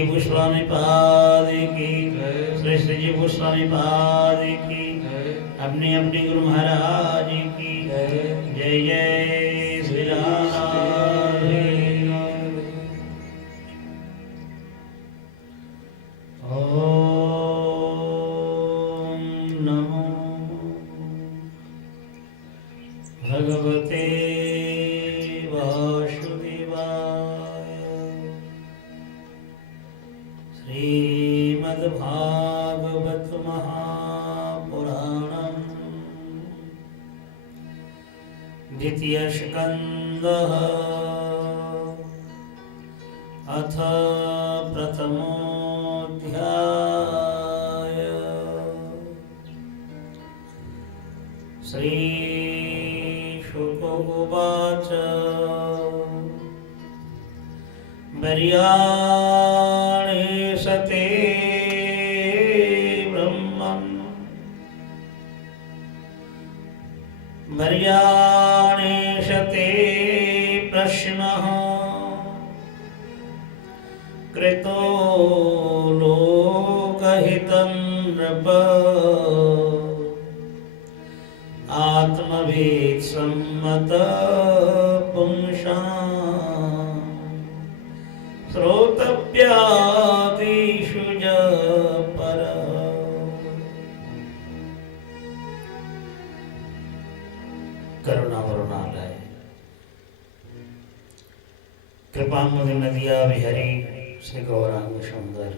जी गोस्वामी पाद की, श्रेष्ठ जी गोस्वामी पाद की, अपने अपने गुरु महाराज की जय जय श्री राधे। ओम नमो भगवते श्रीमद्भागवत महापुराणम् द्वितीय स्कंदः अथ प्रथमोऽध्याय। श्रीशुक उवाच वर्याणि सते वर्याणेशते प्रश्नः कृतो लोकहितं नृप आत्मवेत्सम्मत पुंसां श्रोतव्यादिषु परः। करुणा वरुणालय कृपा मुझे नदिया विहरी से गौरांग सुंदर।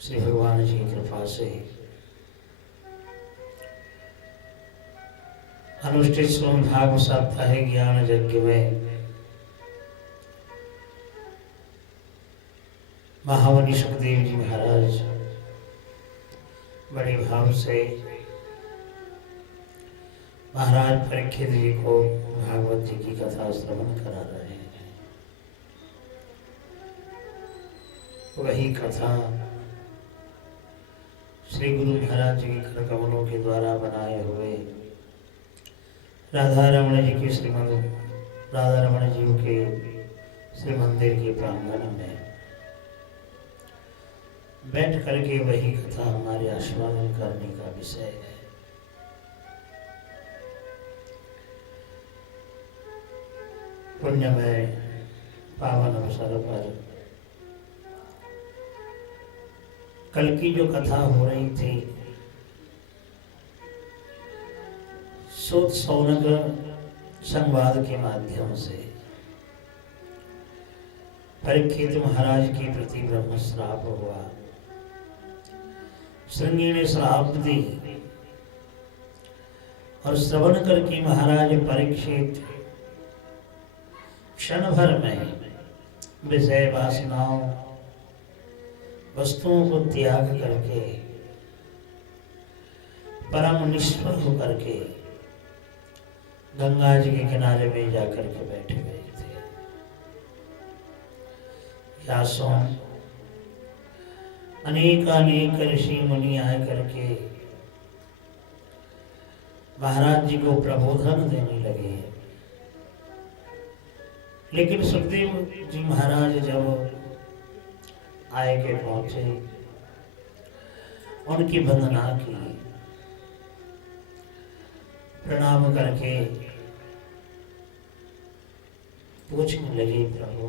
श्री भगवान जी की कृपा से अनुष्ठित सोम भाग साप्ताहिक ज्ञान यज्ञ में महामुनि सुखदेव जी महाराज बड़े भाव से महाराज परीक्षित जी को भागवत जी की कथा श्रवण करा रहे हैं। वही कथा श्री गुरु महाराज जी के कर कमलों के द्वारा बनाए हुए राधा रमण जी के राधा रमण जी के श्री मंदिर के प्रांगण में बैठ करके वही कथा हमारे आस्वादन करने का विषय है। पुण्यमय पावन अवसर पर कल की जो कथा हो रही थी सूत सौनक संवाद के माध्यम से परीक्षित महाराज के प्रति ब्रह्म श्राप हुआ। श्रृंगी ने श्राप दी और श्रवण करके महाराज परीक्षित क्षण भर में विषय वासनाओं वस्तुओं को त्याग करके परम निष्फल होकर के गंगा जी के किनारे में जाकर के बैठे गए थे। व्यासों अनेक ऋषि मुनि आए करके महाराज जी को प्रबोधन देने लगे। लेकिन सुखदेव जी महाराज जब आए के पहुंचे उनकी वंदना की, प्रणाम करके पूछने लगे प्रभु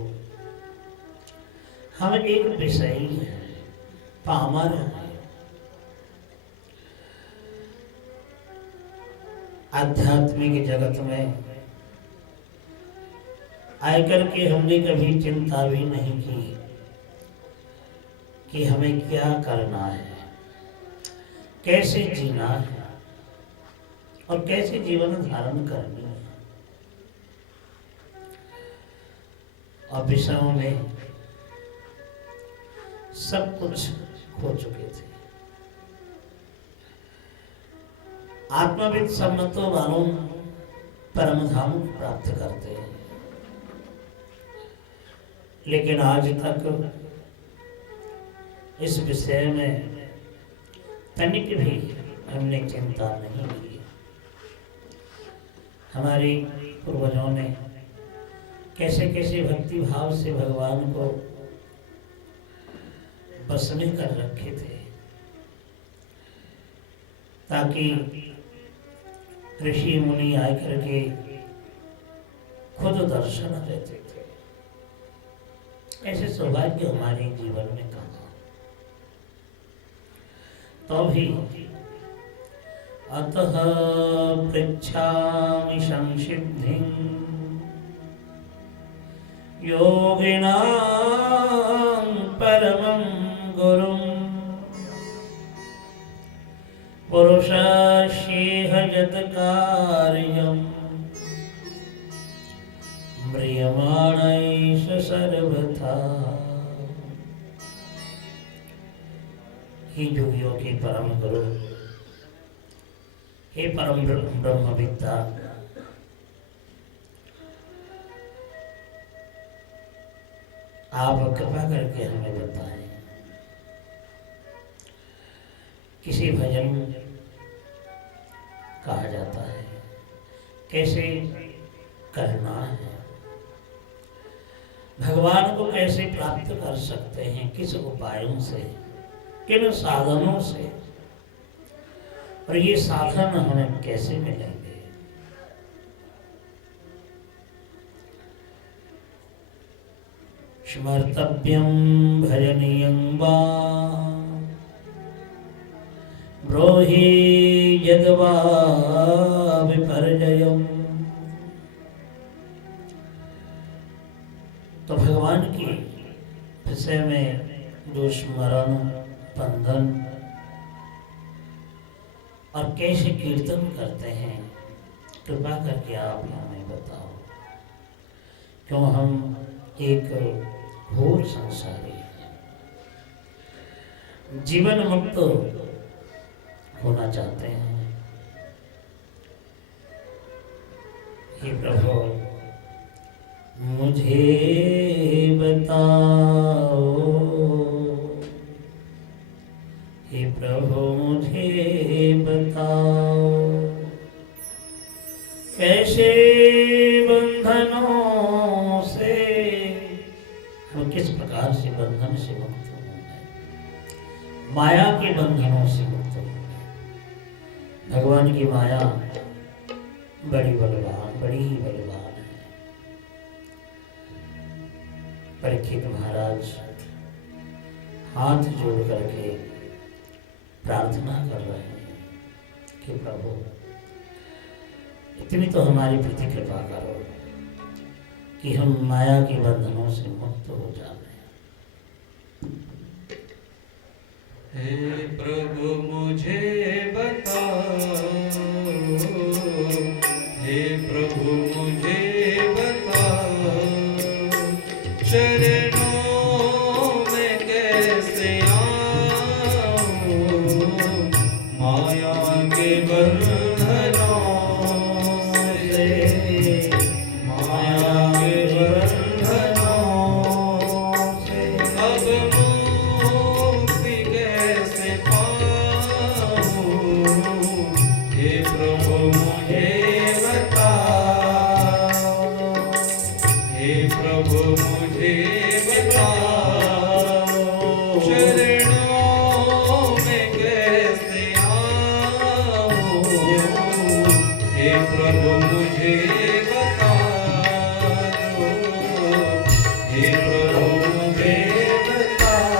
हम एक विषयी हैं, पामर हैं, आध्यात्मिक जगत में आकर के हमने कभी चिंता भी नहीं की कि हमें क्या करना है, कैसे जीना है और कैसे जीवन धारण करनी है। और विषयों में सब कुछ खो चुके थे। आत्मविद सम्मतो वालों परम धाम प्राप्त करते हैं, लेकिन आज तक इस विषय में तनिक भी हमने चिंता नहीं की। हमारे पूर्वजों ने कैसे कैसे भक्ति भाव से भगवान को बस में कर रखे थे, ताकि ऋषि मुनि आकर के खुद दर्शन देते थे। ऐसे सौभाग्य हमारे जीवन में कहाँ। तो भी अतः पृच्छामि संसिद्धिं योगिनां परमं गुरुं पुरुषस्येह यत् कार्यं म्रियमाणैष सर्वथा। हे योगियों के परम गुरु, हे परम ब्रह्मविद्ता, आप कृपा करके हमें बताएं किसी भजन कहा जाता है, कैसे करना है, भगवान को कैसे प्राप्त कर सकते हैं, किस उपायों से, किन साधनों से, और ये साधन हमें कैसे मिलेंगे। स्मर्तव्यं भजनीयं वा ब्रूहि यद्वा विपर्जयम्। तो भगवान की विषय में जो स्मरण, बंधन और कैसे कीर्तन करते हैं, कृपा करके आप हमें बताओ। क्यों हम एक घोर संसारी हैं, जीवन मुक्त होना चाहते हैं। हे प्रभु मुझे बताओ, हे प्रभु मुझे बताओ, कैसे बंधनों से, हम किस प्रकार से बंधन से मुक्त होंगे, माया के बंधनों से मुक्त होंगे। भगवान की माया बड़ी बलवान, बड़ी ही बलवान है। परीक्षित महाराज हाथ जोड़ करके प्रार्थना कर रहे हैं कि प्रभु इतनी तो हमारी प्रति कृपा करो कि हम माया के बंधनों से मुक्त हो जाए। हे प्रभु मुझे बताओ, हे प्रभु मुझे बताओ, चरणों में कैसे आऊं, माया के बंधनों से, माया के बंधनों से अब मुक्ति कैसे पाऊं। हे प्रभु मुझे बताओ, हे प्रभु मुझे बताओ, चरणों में कैसे आऊं। हे प्रभु मुझे बताओ, हे प्रभु मुझे बताओ।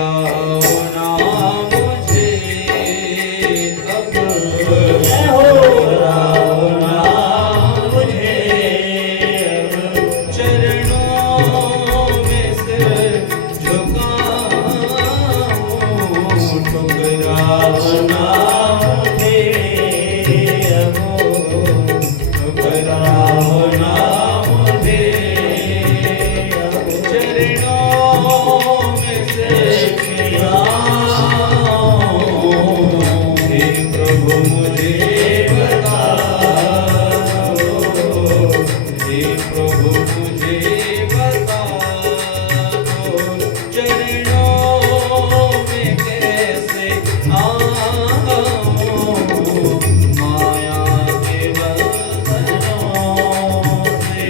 ठुकराओ ना मुझे अब, ठुकराओ ना मुझे अब, चरणों में सिर झुकाऊं, ठुकराओ ना मुझे अब, ठुकराओ ना मुझे अब, चरणों में सिर हे प्रभु मुझे बता दो, हे प्रभु मुझे बता दो, चरणों में कैसे आऊं, माया के बंधनों से,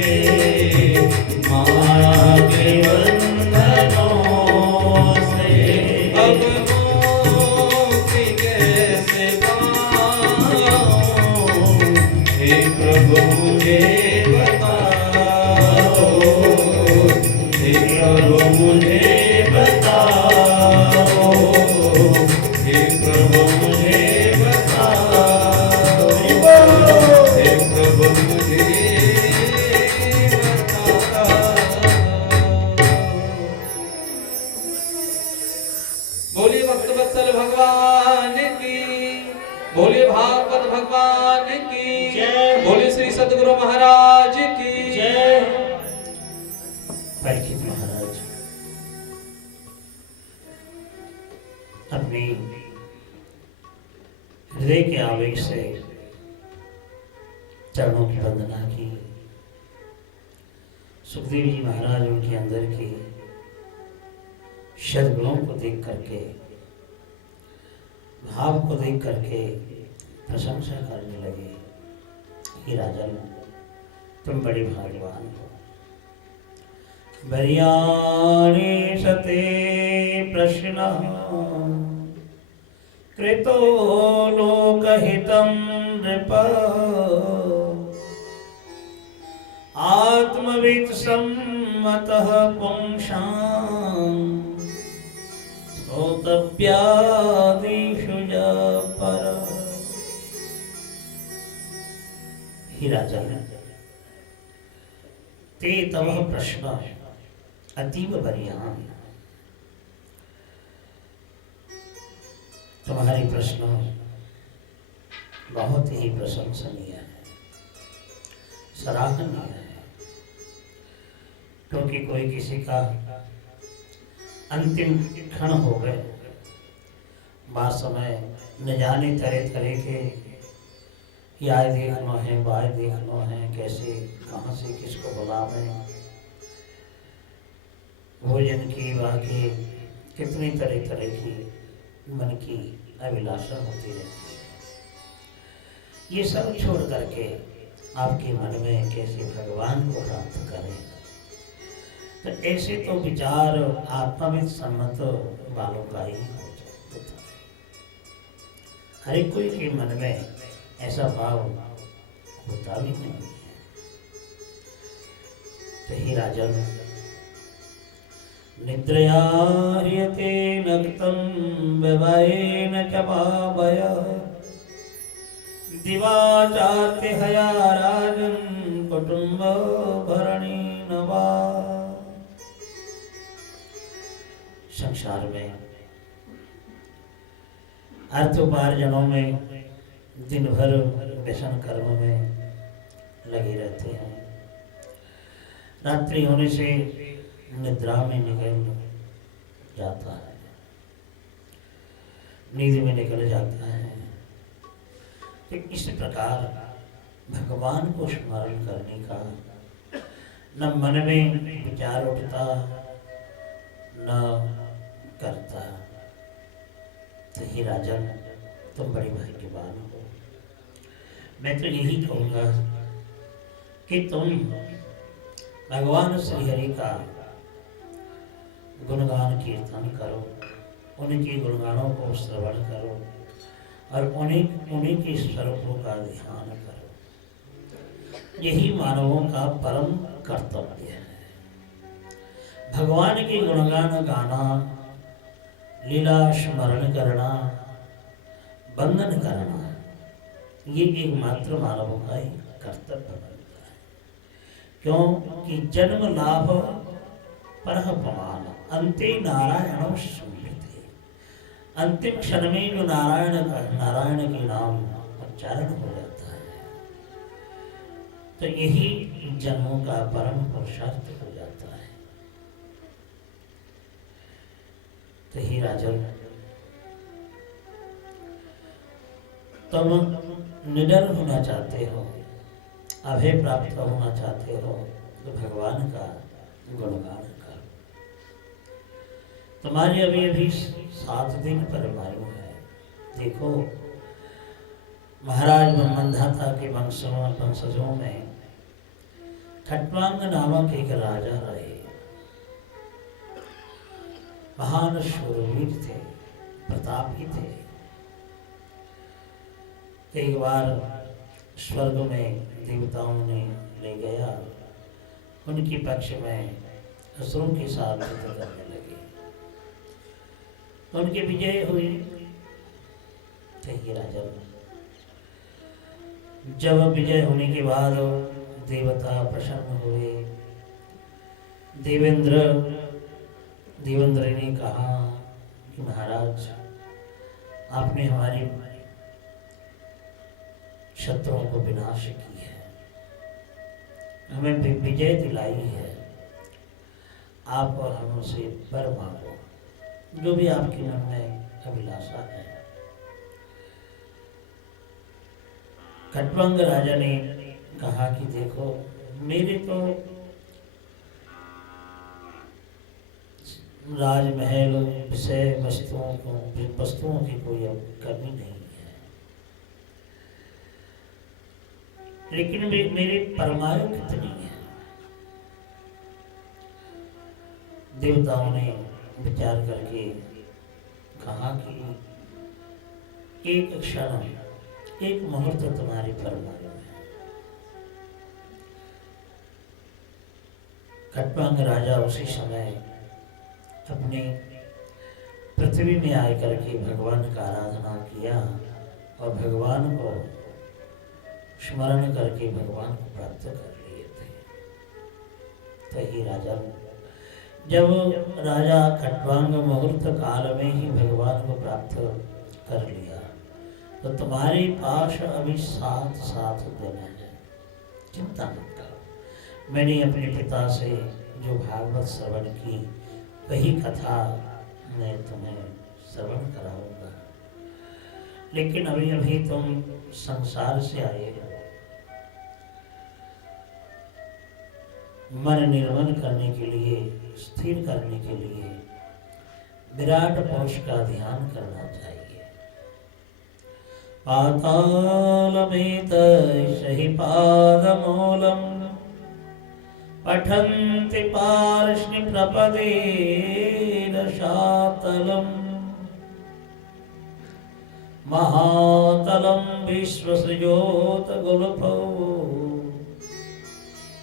माया के बंधनों से अब मुक्ति कैसे पाऊं, हे प्रभु मुझे बता दो, हे प्रभु मुझे बता दो, हे प्रभु मुझे बता दो, हे प्रभु मुझे बता दो। बोलिए भक्त वत्सल भगवान की, बोलिए भागवत भगवान की जय। बोलिए श्री सद्गुरु महाराज की जय। परीक्षित महाराज अपनी हृदय के आवेग से चरणों की वंदना की। सुखदेव जी महाराज उनके अंदर के सद्गुणों को देख करके, भाव को देख करके प्रशंसा करने लगे। हे राजन, तुम बड़े भाग्यवान हो। बरियाणि सते प्रश्न कृतो लोकहितं नृप, आत्मवित् सम्मतः पुंसां श्रोतव्यादिषु पर। हे राजन, ते तव प्रश्न अतीव बरियान। तुम्हारे प्रश्न बहुत ही प्रशंसनीय है, सराहनीय है। क्योंकि कोई किसी का अंतिम क्षण हो गए, बात समय न जाने तरह तरह के याद देखना है, बाय देखना है, कैसे कहाँ से किसको बुलावें, भोजन की बाकी कितनी तरह तरह की मन की अभिलाषा होती रहती है। ये सब छोड़ करके आपके मन में कैसे भगवान को प्राप्त करें, तो ऐसे तो विचार आत्माविद सम्मत बालों का ही होता है। हर एक कोई के मन में ऐसा भाव होता भी नहीं है। तो ही राजन, निद्रया ह्रियते नक्तं व्यवयेन च पावय, दिवा चाते हया राजन कुटुंब भरणेन वा। संसार में अर्थोपार्जनों में दिन भर व्यसन कर्म में लगे रहते हैं। रात्रि होने से निद्रा में निकल जाता है, नींद में निकल जाता है। तो इस प्रकार भगवान को स्मरण करने का न मन में विचार उठता न करता। तो हे राजन, तुम बड़े भाग्यवान हो। मैं तो यही कहूँगा कि तुम भगवान श्री हरि का गुणगान कीर्तन करो, उनके गुणगानों को श्रवण करो और उन्हीं के स्वरूपों का ध्यान करो। यही मानवों का परम कर्तव्य है। भगवान के गुणगान गाना लीला स्मरण करना, बंधन करना, ये एकमात्र मानवों का ही कर्तव्य बनता है। क्यों कि जन्म लाभ परह प्रमाण अंते नारायण स्मृति, अंतिम क्षण में जो नारायण के नाम उच्चारण हो जाता है तो यही जन्मों का परम पुरुषार्थ हो जाता है। तो ही राजन, तुम निडर होना चाहते हो, अभय प्राप्त होना चाहते हो तो भगवान का गुणगान करो। तुम्हारी अभी 7 दिन परमायु है। देखो महाराज ब्रह्मंधाता के वंशजों में खट्वांग नामक एक राजा रहे। महान शूरवीर थे, प्रतापी थे। एक बार स्वर्ग में देवताओं ने ले गया, उनके पक्ष में असुरों के साथ युद्ध करने लगे, उनकी विजय हुई। कही राजा, जब विजय होने के बाद देवता प्रसन्न हुए, देवेंद्र ने कहा कि महाराज, आपने हमारे शत्रुओं को विनाश की है, हमें विजय दिलाई है, आप और हमसे वर मांगो, जो भी आपके मन में अभिलाषा है। खट्वांग राजा ने कहा कि देखो, मेरे तो राजमहल विषय वस्तुओं की कोई कमी नहीं है, लेकिन मेरी परमायु कितनी है। देवताओं ने विचार करके कहा कि एक क्षण, एक मुहूर्त तुम्हारी परमायु है। खट्वांग राजा उसी समय अपने पृथ्वी में आकर के भगवान का आराधना किया और भगवान को स्मरण करके भगवान को प्राप्त कर लिए थे। तो ही राजा, जब राजा खट्वांग मुहूर्त काल में ही भगवान को प्राप्त कर लिया तो तुम्हारे पास अभी 7 दिन है, चिंता मत करो। मैंने अपने पिता से जो भागवत श्रवण की वही कथा मैं तुम्हें श्रवण कराऊंगा, लेकिन अभी तुम संसार से आए हो, मन निर्मल करने के लिए, स्थिर करने के लिए विराट पुरुष का ध्यान करना चाहिए। पातालमेत सहि पादमूलम् पठन्ति पार्ष्णि प्रपदे रसातलम् महातलं विश्वसयोतगुल्फौ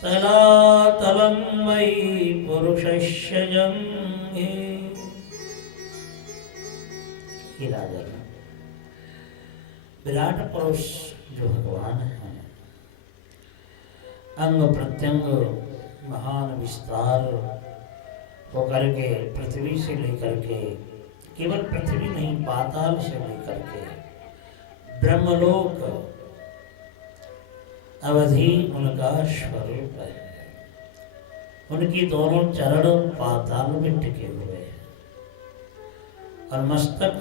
तलातलं मयि पुरुषस्य जङ्घे। हे राजा, विराट पुरुष जो भगवान है, अंग प्रत्यंग महान विस्तार होकर के पृथ्वी से लेकर के, केवल पृथ्वी नहीं, पाताल से लेकर के ब्रह्मलोक अवधि उनका स्वरूप है। उनकी दोनों चरण पाताल में टिके हुए हैं और मस्तक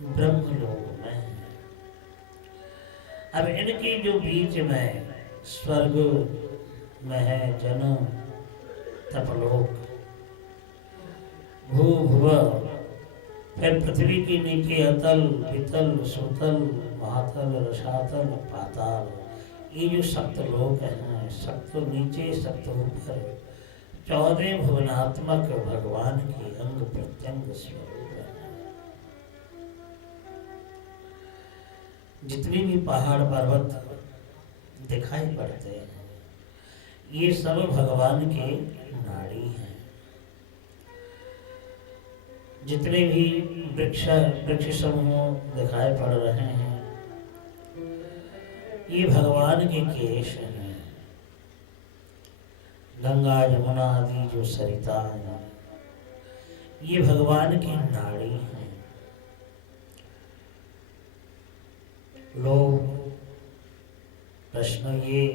ब्रह्मलोक में है। अब इनके जो बीच में स्वर्ग में है जन तपलोक, भू भुव, फिर पृथ्वी के नीचे अतल वितल सुतल महातल रसातल पाताल, ये जो सप्तलोक हैं, सप्त नीचे सप्त ऊपर, 14 भुवनात्मक भगवान के अंग प्रत्यंग स्वरूप है। जितने भी पहाड़ पर्वत दिखाई पड़ते हैं, ये सब भगवान के नाड़ी हैं। जितने भी वृक्ष समूह दिखाई पड़ रहे हैं ये भगवान के केश हैं। गंगा यमुना आदि जो सरिता हैं ये भगवान की नाड़ी हैं। लोग प्रश्न ये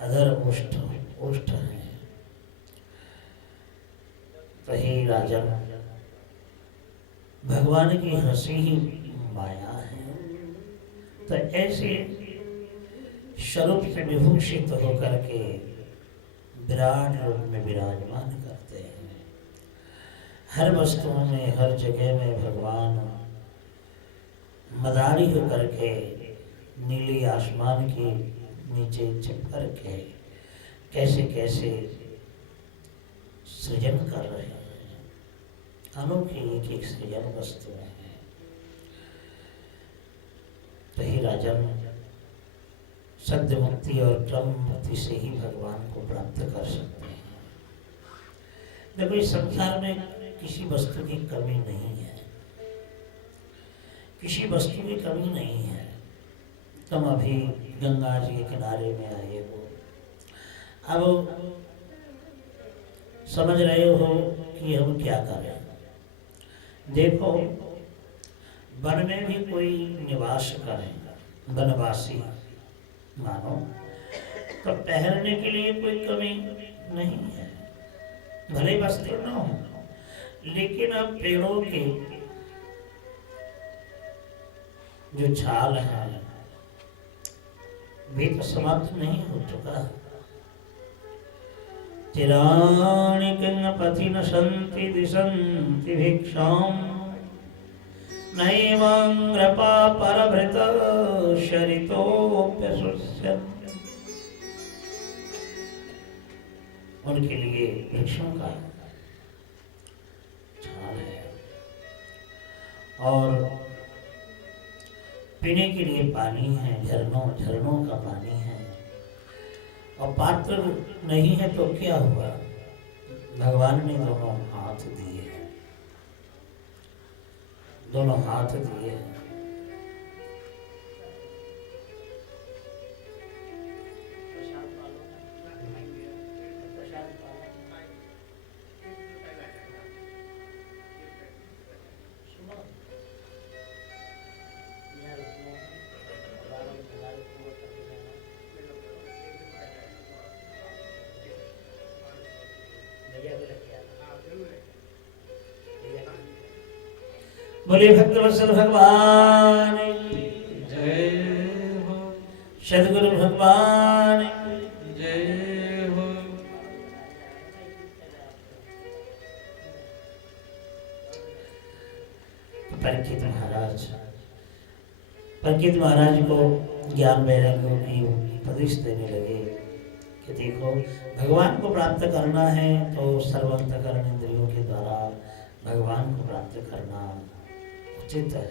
अधर ओष्ठ हैं। तो हे राजन, भगवान की हंसी ही माया है। तो ऐसे स्वरूप से विभूषित होकर के विराट रूप में विराजमान करते हैं। हर वस्तुओं में, हर जगह में भगवान मदारी होकर के नीली आसमान के नीचे छिपकर के कैसे कैसे सृजन कर रहे हैं। अनोखी एक एक सृजन वस्तुएं हैं। तो ही राजन, सद्य मुक्ति और क्रम मुक्ति से ही भगवान को प्राप्त कर सकते हैं। देखो इस संसार में किसी वस्तु की कमी नहीं है, किसी वस्तु की कमी नहीं है। तुम अभी गंगा जी के किनारे में आए हो, अब समझ रहे हो कि हम क्या कर रहे हैं। देखो वन में भी कोई निवास करेगा, वनवासी मानो, तो ठहरने के लिए कोई कमी नहीं है। भले वस्त्र न हो, लेकिन अब पेड़ों के जो छाल है वे तो समाप्त नहीं हो चुका। चिराणि किंगपति न सन्ति दिशन्ति भिक्षाम् नैवांग्रपा परभृत शरितोऽप्यशुष्यन्। उनके लिए वृक्षों का छाल है और पीने के लिए पानी है, झरनों का पानी है। और पात्र नहीं है तो क्या हुआ, भगवान ने दोनों हाथ दिए, दोनों हाथ दिए। बोले भक्तवत्सल भगवान जय हो, सदगुरु भगवान जय हो। परीक्षित महाराज को ज्ञान वैराग्यों की उपदेश देने लगे कि देखो भगवान को प्राप्त करना है तो सर्वांतकरण इंद्रियों के द्वारा भगवान को प्राप्त करना उचित है।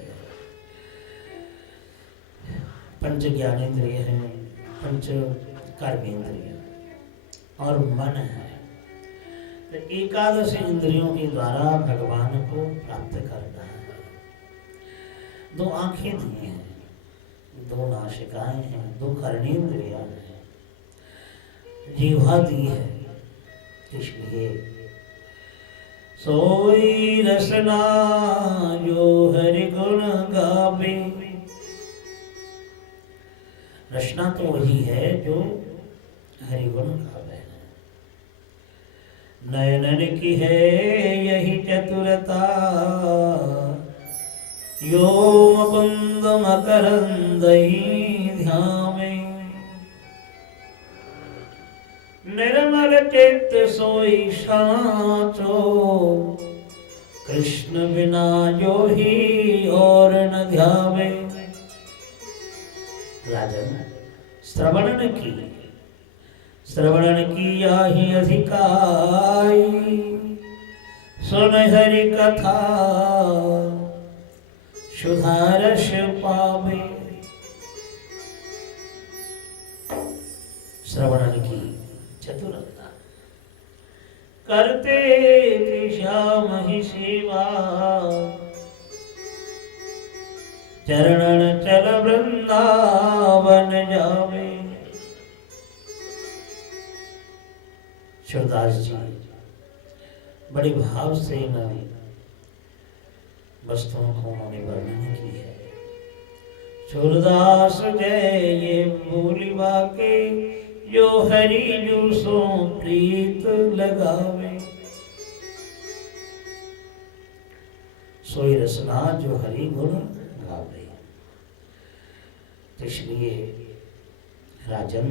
पंच ज्ञानेंद्रिय हैं, पंच कर्मेंद्रिय और मन है। तो एकादश इंद्रियों के द्वारा भगवान को प्राप्त करना है। दो आंखें दी हैं, दो नासिकाएं हैं, दो कर्णेंद्रियां हैं, जीवा दी है। इसलिए सोई रसना जो हरि गुण गावे। रचना तो वही है जो हरि गुण गावे। नयनन की है यही चतुरता, यो मुकुंद मकरंदई ध्यामे। निर्मल चित्त सोई साचो, कृष्ण बिना जो ही और न ध्यावे। राजन श्रवणन की याही अधिकाई, सुन हरि कथा सुधारस पावे। श्रवणन की चतुरता, करते थे श्याम ही सेवा, चरणन चल वृंदावन जावे। शिवदास जी बड़े भाव से इन वस्तुओं को उन्होंने वर्णन की है। सूरदास जय ये बोली बाके, जो हरि जो सो प्रीत लगावे। सोई रसना जो हरि गुण गावे। तो इसलिए राजन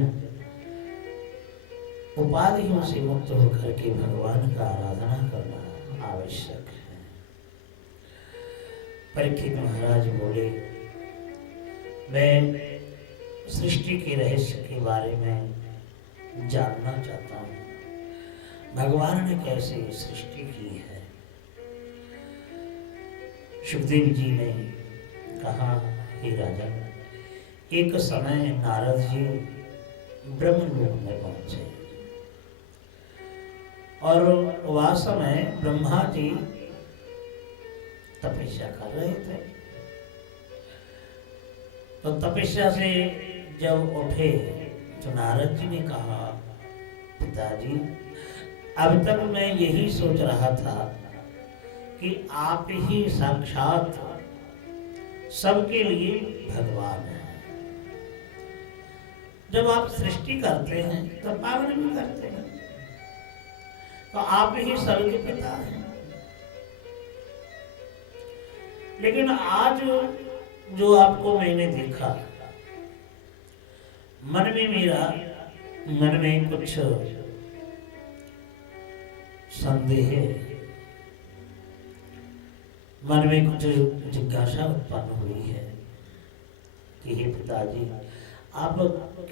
उपाधियों से मुक्त होकर के भगवान का आराधना करना आवश्यक है। परीक्षित महाराज बोले, मैं सृष्टि के रहस्य के बारे में जानना चाहता हूँ, भगवान ने कैसे सृष्टि की है। सुखदेव जी ने कहा, हे राजन, एक समय नारद जी ब्रह्मलोक में पहुंचे और वह समय ब्रह्मा जी तपस्या कर रहे थे। तो तपस्या से जब उठे तो नारद जी ने कहा, पिताजी, अब तक मैं यही सोच रहा था कि आप ही साक्षात सबके लिए भगवान हैं। जब आप सृष्टि करते हैं तो पालन भी करते हैं, तो आप ही सबके पिता हैं। लेकिन आज जो आपको मैंने देखा, मन में कुछ संदेह, मन में कुछ जिज्ञासा उत्पन्न हुई है कि हे पिताजी, आप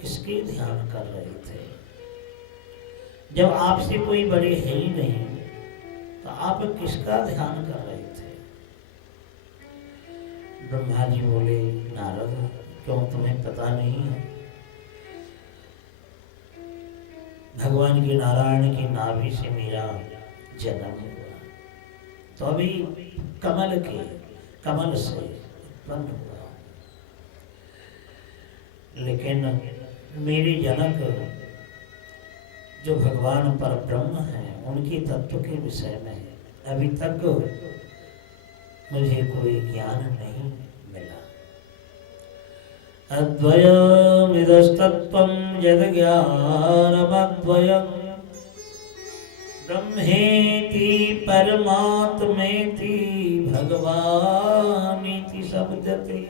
किसके ध्यान कर रहे थे? जब आपसे कोई बड़े है ही नहीं, तो आप किसका ध्यान कर रहे थे? ब्रह्मा जी बोले, नारद, क्यों तुम्हें पता नहीं है? भगवान की, नारायण की नाभि से मेरा जन्म हुआ, तो अभी कमल से उत्पन्न हुआ। लेकिन मेरे जनक जो भगवान पर ब्रह्म हैं, उनके तत्व के विषय में अभी तक मुझे कोई ज्ञान नहीं मिला। अद्वयमिदस्तत्त्वं यद् ज्ञानमद्वयम् ब्रह्मेति परमात्मेति भगवानीति शब्दते।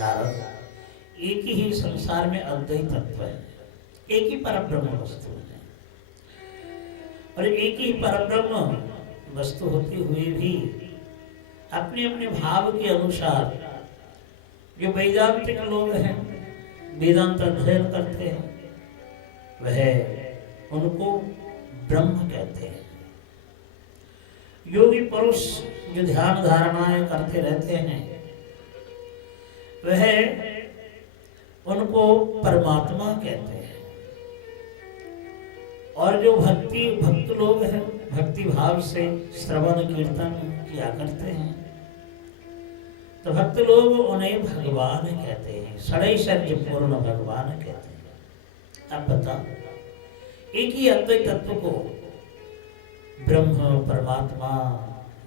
नारद, एक ही संसार में अद्वैत तत्व है, एक ही परब्रह्म वस्तु है, और एक ही परब्रह्म वस्तु होते हुए भी अपने अपने भाव के अनुसार जो वैदांतिक लोग हैं, वेदांत अध्ययन करते हैं, वह उनको ब्रह्म कहते हैं। योगी पुरुष जो ध्यान धारणाएं करते रहते हैं, वह उनको परमात्मा कहते हैं। और जो भक्त लोग हैं, भक्ति भाव से श्रवण कीर्तन किया करते हैं, तो भक्त लोग उन्हें भगवान कहते हैं, षडैश्वर्य पूर्ण भगवान कहते हैं। अब बताओ, एक ही अद्वैत तत्व को ब्रह्म, परमात्मा,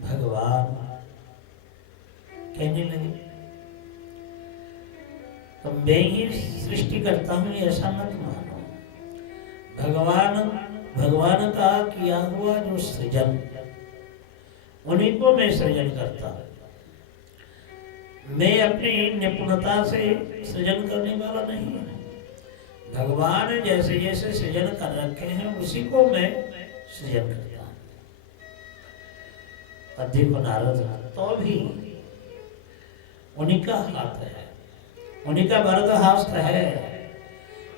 भगवान कहने लगे, तो मैं ही सृष्टि करता हूं ऐसा मत मानो। भगवान का किया हुआ जो सृजन, उन्हीं को मैं सृजन करता हूं। मैं अपनी निपुणता से सृजन करने वाला नहीं हूं। भगवान जैसे जैसे सृजन कर रखे हैं, उसी को मैं सृजन करता हूं। देखो नारद, तो भी उन्हीं का हाथ है, उन्हीं का वरद हस्त है,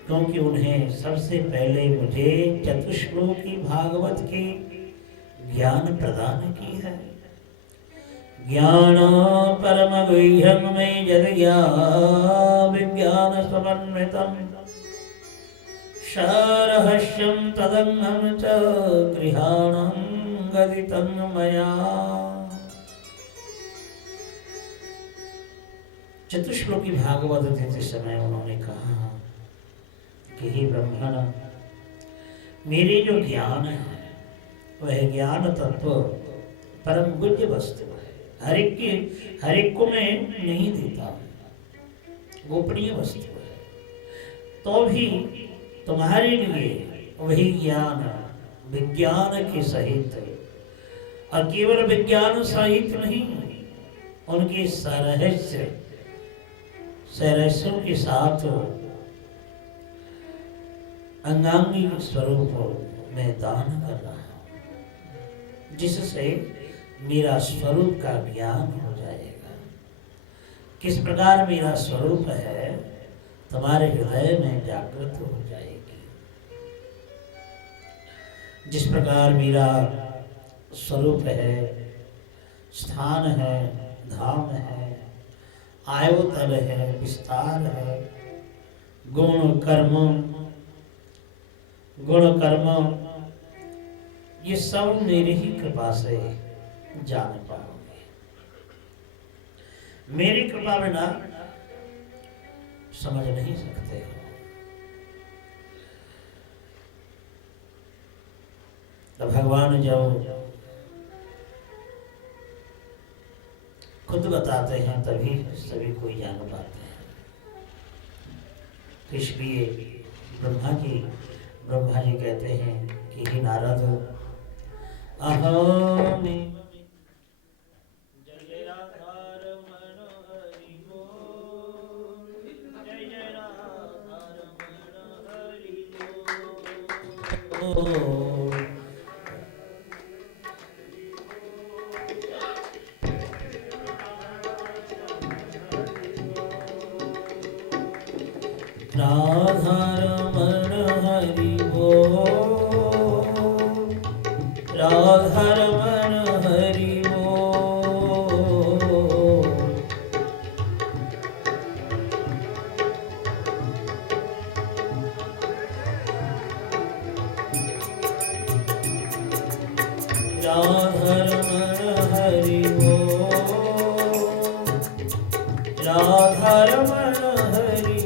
क्योंकि उन्हें सबसे पहले मुझे चतुश्लोकी भागवत की ज्ञान प्रदान की है। ज्ञान परम गुह्यं मे यद् विज्ञान समन्वितम् सरहस्यं तदंगं च गृहाणं गदितं मया। चतुश्लोकी भागवत देते समय उन्होंने कहा कि हे ब्रह्मण, मेरे जो ज्ञान है वह ज्ञान तत्व परम गुह्य वस्तु है, हर एक को मैं नहीं देता, गोपनीय वस्तु है। तो भी तुम्हारे लिए वही ज्ञान विज्ञान के सहित, और केवल विज्ञान सहित नहीं, उनके सरहस्यों के साथ अंगांगी स्वरूप में दान कर रहा हूं, जिससे मेरा स्वरूप का ज्ञान हो जाएगा। किस प्रकार मेरा स्वरूप है तुम्हारे हृदय में जागृत हो जाएगी। जिस प्रकार मेरा स्वरूप है, स्थान है, धाम है, आयोतल है, विस्तार है, गुण कर्म, ये सब मेरी ही कृपा से जान पाओगे। मेरी कृपा बिना समझ नहीं सकते हो। तो भगवान जब खुद बताते हैं तभी सभी कोई जान पाते हैं। इसलिए ब्रह्मा जी कहते हैं कि हे नारद, अहमि जय जय राधार मन हरि बोल, जय जय राधार मन हरि बोल। राधार मन हरि बोल, राधार मन हरि बोल। राधार मन हरि बोल, राधार मन हरि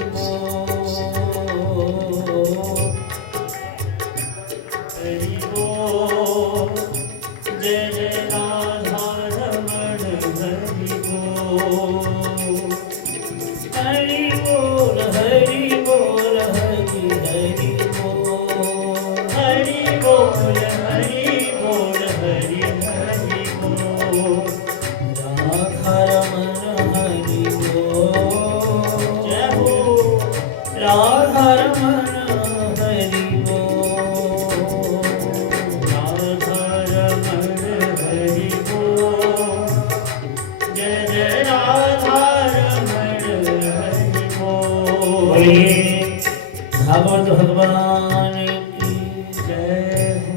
भागवत भगवान की जय हो।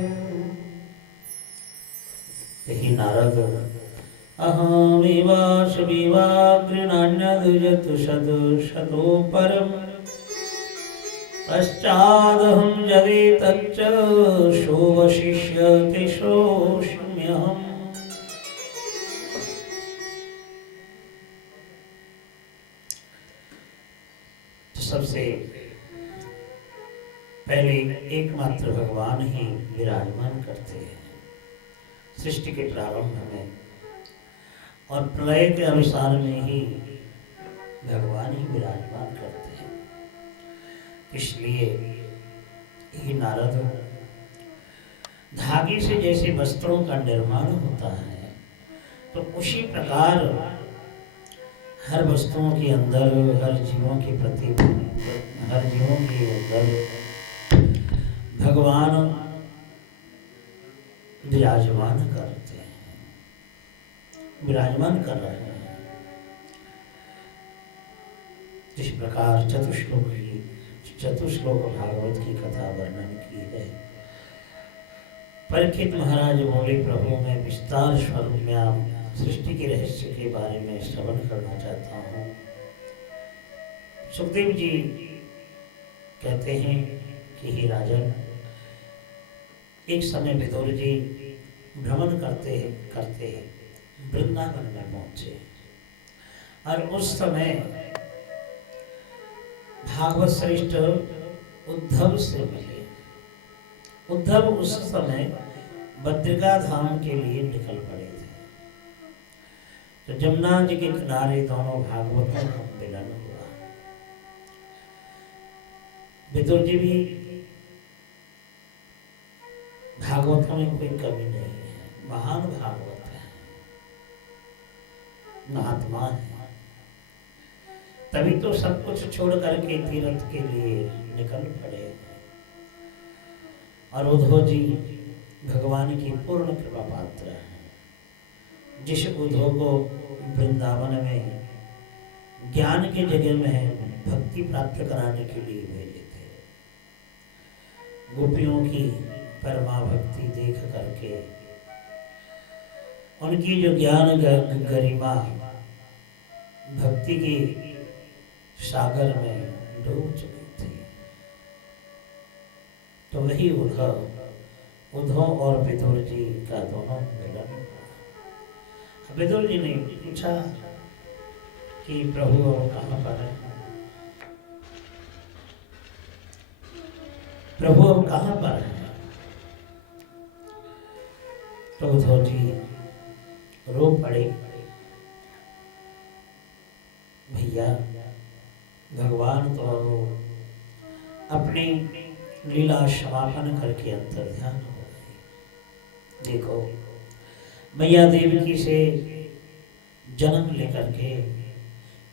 यही नारद, अहमेवाश विवाग्रणान्यद् शतो परम, पश्चादहं यदि तच्च शोवशिष्यति शोष्म्यहम्। सबसे पहले एकमात्र भगवान ही विराजमान करते हैं सृष्टि के प्रारंभ में, और प्रलय के अनुसार में ही भगवान ही विराजमान करते हैं। इसलिए ही नारद, धागे से जैसे वस्त्रों का निर्माण होता है, तो उसी प्रकार हर वस्तुओं के अंदर, हर जीवों के प्रति, हर जीवों के अंदर भगवान विराजमान करते हैं, विराजमान कर रहे हैं। जिस प्रकार चतुश्लोक भागवत की कथा वर्णन की है। परीक्षित महाराज बोले, प्रभु मैं विस्तार स्वरूप में आप सृष्टि के रहस्य के बारे में श्रवण करना चाहता हूँ। सुखदेव जी कहते हैं कि हे राजन, एक समय विदुर जी भ्रमण करते करते वृंदावन में पहुंचे और उस समय भागवत श्रेष्ठ उद्धव से मिले। उद्धव उस समय बद्रिका धाम के लिए निकल पड़े थे। तो जमुना जी के किनारे दोनों भागवतों का मिलन हुआ। विदुर जी भी भागवतों में कोई कमी नहीं है, महान भागवत है, महात्मा है। तभी तो सब कुछ छोड़ करके तीर्थ के लिए निकल पड़े। और उद्धव जी भगवान की पूर्ण कृपा पात्र है। जिस उद्धव को वृंदावन में ज्ञान के जगह में भक्ति प्राप्त कराने के लिए भेजे थे, गोपियों की परमा भक्ति देख करके उनकी जो ज्ञान गरिमा भक्ति की सागर में डूब चुकी थी। तो वही उद्धव और विदुर जी का दोनों मिलन। विदुर जी ने पूछा कि प्रभु कहाँ पर है, प्रभु अब कहाँ पर है। तो उद्धव जी रो पड़े, भैया भगवान तो अपनी लीला समापन करके अंतर्ध्यान हो गए। देखो मैया देवकी से जन्म लेकर के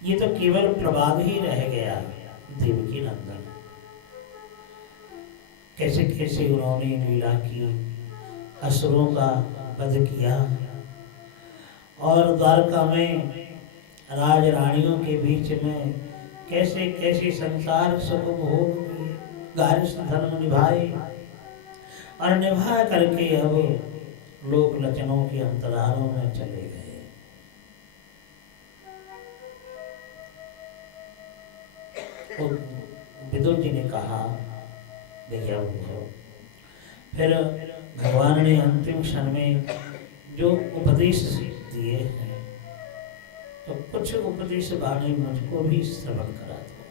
ये तो केवल प्रभाव ही रह गया। देवकी नंदन कैसे कैसे उन्होंने लीला की, असुरों का वध किया और द्वारका में राज रानियों के बीच में कैसे कैसे संसार सुख भोग किए, गार्हस्थ्य धर्म निभाए और निभा करके अब लोक लचनों के अंतरालों में चले गए। तो विदुर जी ने कहा भैया वो, फिर भगवान ने अंतिम क्षण में जो उपदेश दिए हैं तो कुछ उपदेश वाणी मुझको भी श्रवण करा दो,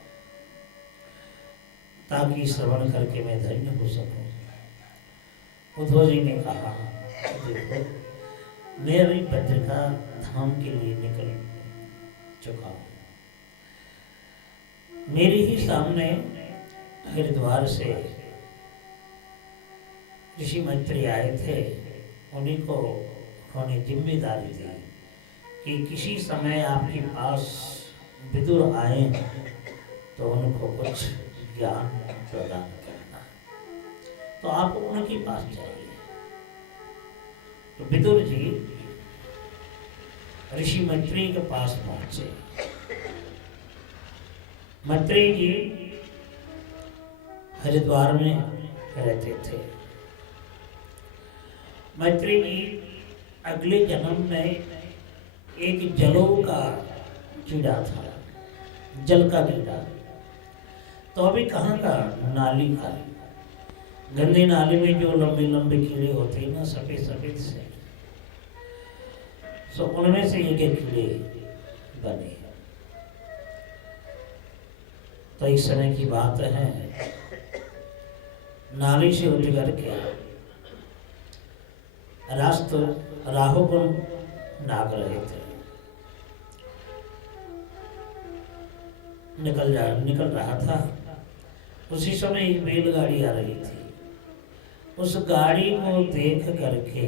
ताकि श्रवण करके मैं धन्य हो सकूं। उद्धव जी ने कहा देखो मैं अभी बद्रिका धाम के लिए निकल चुका हूँ। मेरे ही सामने हरिद्वार से ऋषि मैत्री आए थे, उन्हीं को उन्होंने जिम्मेदारी दी कि किसी समय आपके पास विदुर आए तो उनको कुछ ज्ञान प्रदान करना, तो आप उनके पास जाइए। तो विदुर जी ऋषि मैत्री के पास पहुंचे। मैत्री जी हरिद्वार में रहते थे। मैत्री जी अगले जन्म में एक जलों का कीड़ा था, जल का कीड़ा। तो अभी कहाँ का, नाली का, गंदी नाली में जो लंबे लंबे कीड़े होते हैं ना, सफेद सफेद से, तो उनमें से एक कीड़े बने। तो इस समय की बात है, नाली से उठ करके राहु को नाग रहे थे, निकल रहा था। उसी समय एक बैलगाड़ी आ रही थी। उस गाड़ी को देख करके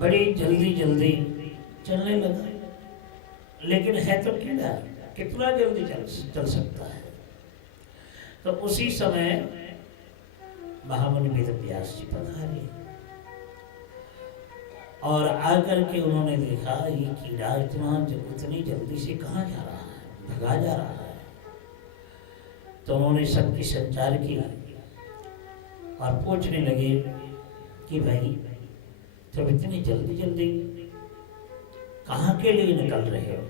बड़ी जल्दी जल्दी चलने लगा, लेकिन है तो कीड़ा, कितना जल्दी चल सकता है। तो उसी समय महामुनि वेद व्यास जी पधारे और आकर के उन्होंने देखा ये कीड़ा उतनी जल्दी से कहाँ जा रहा है, भगा जा रहा है। तो उन्होंने सबकी संचार किया और पूछने लगे कि भाई जब इतनी जल्दी जल्दी कहाँ के लिए निकल रहे हो।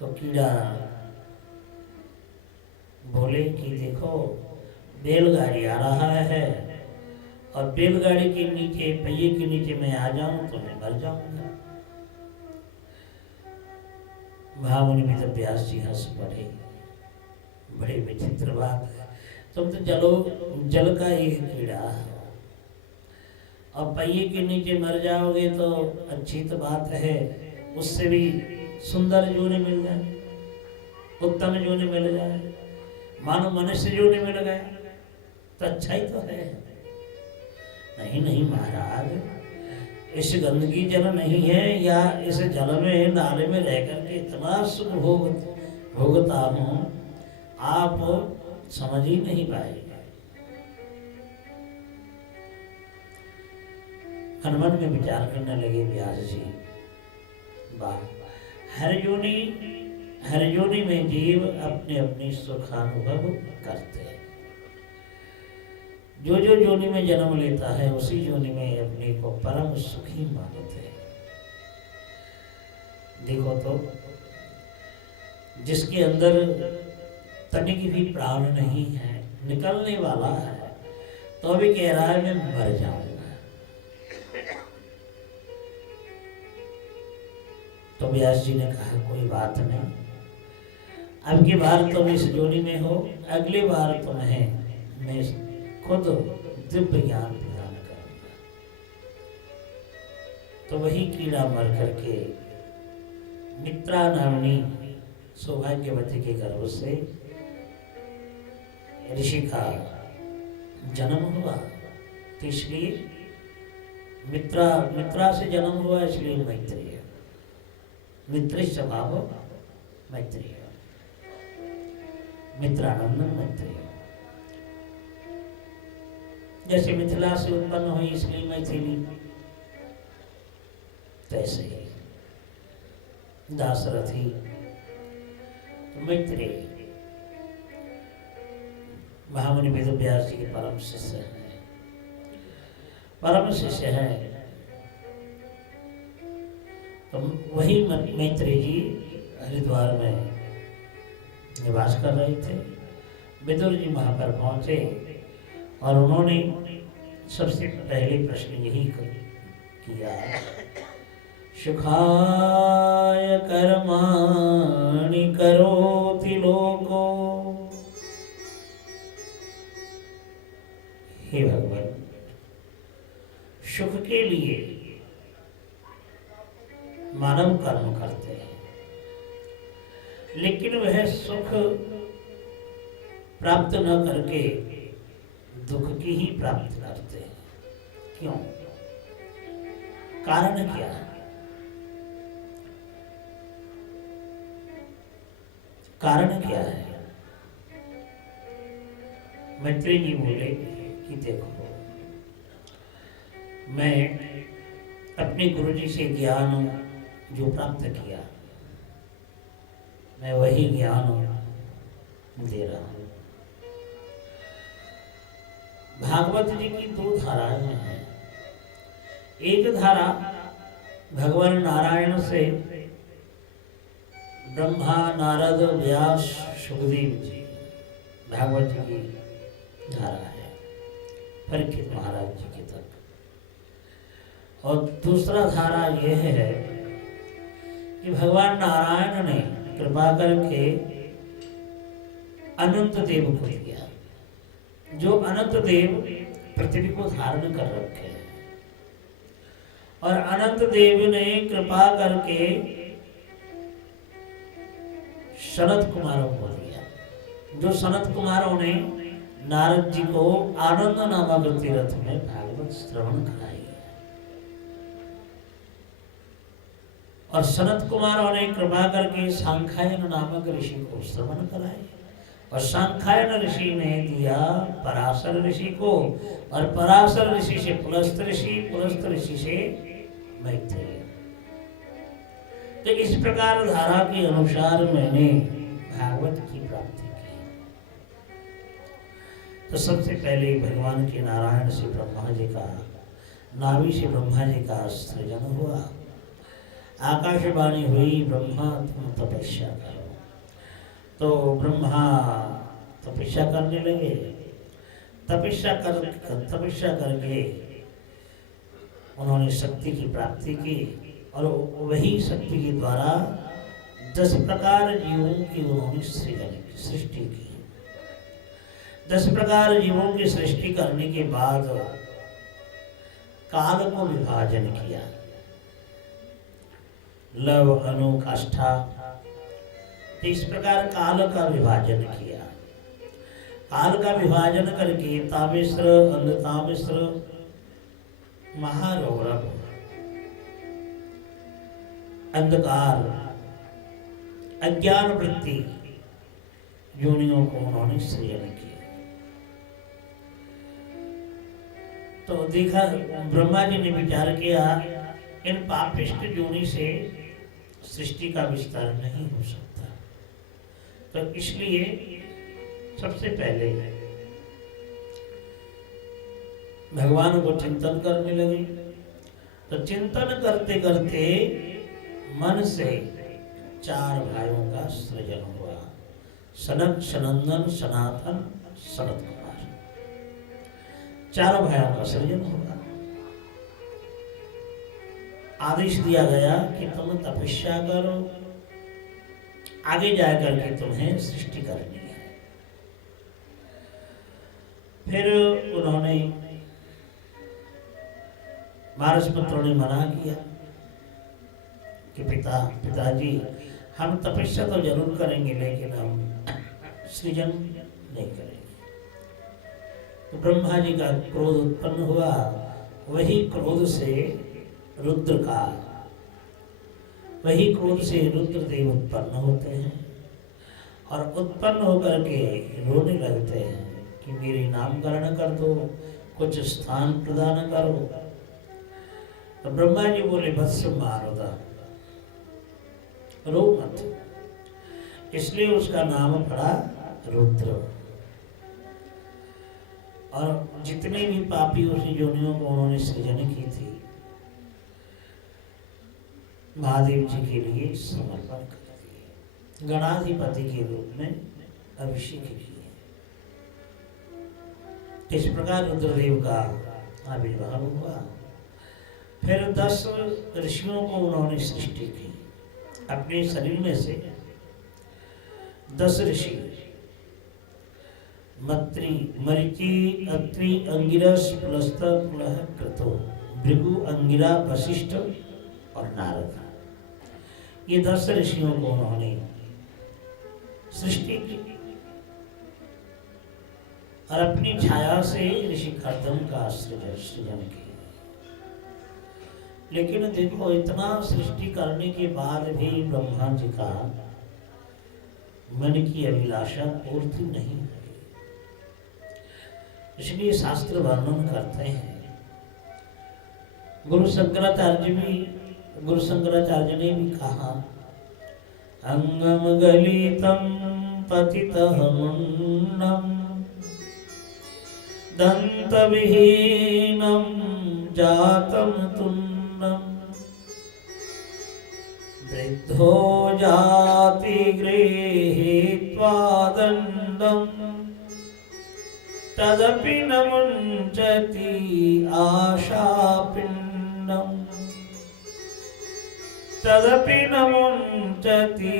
तो कीड़ा बोले कि देखो बैलगाड़ी आ रहा है और बैलगाड़ी के नीचे पहिए के नीचे मैं आ जाऊं तो मैं मर जाऊंगा। महामुनि में तो व्यास जी हंस पड़े, बड़े विचित्र बात है, तुम तो जल का ही कीड़ा है और पहिए के नीचे मर जाओगे तो अच्छी तो बात है, उससे भी सुंदर जोने मिल जाए, उत्तम जोने मिल जाए, मानो मनुष्य जोने मिल गए तो अच्छा ही तो है। नहीं नहीं महाराज, इस गंदगी जल नहीं है या इस जल में नाले में रह करके इतना सुख भोगता हूँ, आप समझ ही नहीं पाएंगे। हनुमान में विचार करने लगे व्यास जी, वाह, हर योनि में जीव अपने अपनी सुखानुभव करते हैं। जो जो योनि में जन्म लेता है उसी योनि में अपने को परम सुखी मानते हैं। देखो तो जिसके अंदर तनिक भी प्राण नहीं है, निकलने वाला है, तो भी कह रहा है मैं मर जाऊंगा। तो व्यास जी ने कहा कोई बात नहीं, अब की बार तुम इस जोड़ी में हो, अगली बार तुम्हें मैं खुद दिव्य ज्ञान प्रदान करूंगा। तो वही कीड़ा मर करके मित्रा नामनी सौभाग्यवती के गर्भ से ऋषि का जन्म हुआ। तो इसलिए मित्रा से जन्म हुआ, इसलिए मैत्रेय, मित्र स्वभाव मैत्रेय, मित्रानंदन मैत्रेय। जैसे मिथिला से उत्पन्न हुई इसलिए मैथिली, तैसे ही दासरथी तो मैत्रेय। महामुनि वेदव्यास जी के परम शिष्य हैं, परम शिष्य हैं। तो वही मैत्रेय जी हरिद्वार में निवास कर रहे थे। विदुर जी वहां पर पहुंचे और उन्होंने सबसे पहले प्रश्न यही किया, सुखाय कर्माणि करोति लोको। हे भगवान, सुख के लिए मानव कर्म करते हैं, लेकिन वह सुख प्राप्त न करके दुख की ही प्राप्त करते हैं। क्यों? कारण क्या है? कारण क्या है? मैत्रेय जी बोले कि देखो, मैं अपने गुरु जी से ज्ञान जो प्राप्त किया, मैं वही ज्ञान दे रहा हूं। भागवत जी की दो धाराएं हैं। एक धारा भगवान नारायण से ब्रह्मा, नारद, व्यास, सुखदेव जी, भागवत जी की धारा है, परीक्षित महाराज जी की तक। और दूसरा धारा यह है कि भगवान नारायण ने कृपा करके अनंत देव को दिया, जो अनंत देव पृथ्वी को धारण कर रखे हैं। और अनंत देव ने कृपा करके सनत कुमारों को दिया, जो सनत कुमारों ने नारद जी को आनंद नामक तीर्थ में भागवत श्रवण कराई। और सनत कुमारों ने कृपा करके सांख्यायन नामक ऋषि को श्रवण कराए, और सांख्यायन ऋषि ने दिया पराशर ऋषि को, और पराशर ऋषि से पुलस्त ऋषि, पुलस्त ऋषि से मैत्रेय। तो इस प्रकार धारा के अनुसार मैंने भागवत की प्राप्ति की। तो सबसे पहले भगवान के नारायण से ब्रह्मा जी का, नाभि से ब्रह्मा जी का सृजन हुआ। आकाशवाणी हुई, ब्रह्मा तुम तपस्या करो। तो ब्रह्मा तपस्या करने लगे। तपस्या करके उन्होंने शक्ति की प्राप्ति की और वही शक्ति के द्वारा 10 प्रकार जीवों की उन्होंने सृष्टि की। 10 प्रकार जीवों की सृष्टि करने के बाद काल को विभाजन किया। लव अनु काष्ठा, इस प्रकार काल का विभाजन किया। काल का विभाजन करके तामिश्र, अंधतामिश्र, महारौरव, अंधकार, अज्ञान वृत्ति योनियों को उन्होंने सृजन किया। तो देखा, ब्रह्मा जी ने विचार किया इन पापिष्ट योनि से सृष्टि का विस्तार नहीं हो सकता, तो इसलिए सबसे पहले भगवान को चिंतन करने लगे। तो चिंतन करते करते मन से 4 भाइयों का सृजन हुआ। सनक, सनंदन, सनातन, सनत कुमार, 4 भाइयों का सृजन हुआ। आदेश दिया गया कि तुम तपस्या करो, आगे जाकर के तुम्हें सृष्टि करनी है। फिर उन्होंने मानसपुत्रों ने मना किया कि पिताजी हम तपस्या तो जरूर करेंगे लेकिन हम सृजन नहीं करेंगे। तो ब्रह्मा जी का क्रोध उत्पन्न हुआ। वही क्रोध से रुद्रदेव उत्पन्न होते हैं और उत्पन्न होकर के रोने लगते हैं कि मेरे नामकरण कर दो, कुछ स्थान प्रदान करो। तो ब्रह्मा जी बोले वत्स मारुदा, रो मत। इसलिए उसका नाम पड़ा रुद्र। और जितने भी पापी उसी योनियों को उन्होंने सृजन की थी, महादेव जी के लिए समर्पण कर दिए, गणाधिपति के रूप में अभिषेक किए। इस प्रकार रुद्रदेव का आविर्भाव हुआ। फिर 10 ऋषियों को उन्होंने सृष्टि की। अपने शरीर में से 10 ऋषि, मत्री, मरीचि, अत्रि, अंगिरस, पुलस्त्य, पुलह, क्रतु, भृगु, अंगिरा, वशिष्ठ और नारद, ये 10 ऋषियों को उन्होंने सृष्टि की और अपनी छाया से ऋषि कर्दम का सृजन किया। लेकिन देखो, इतना सृष्टि करने के बाद भी ब्रह्मा जी का मन की अभिलाषा पूर्ति नहीं हुई। इसलिए शास्त्र वर्णन करते हैं, गुरु शंकराचार्य ने भी कहा, अंगम गलितम पतितः मुंडम दंत विहीनम जातम तुन्नम वृद्धो जाति गृहीत्वा दंडम तदपि न मुञ्चति आशापिण्डम् तदपि न मुञ्चति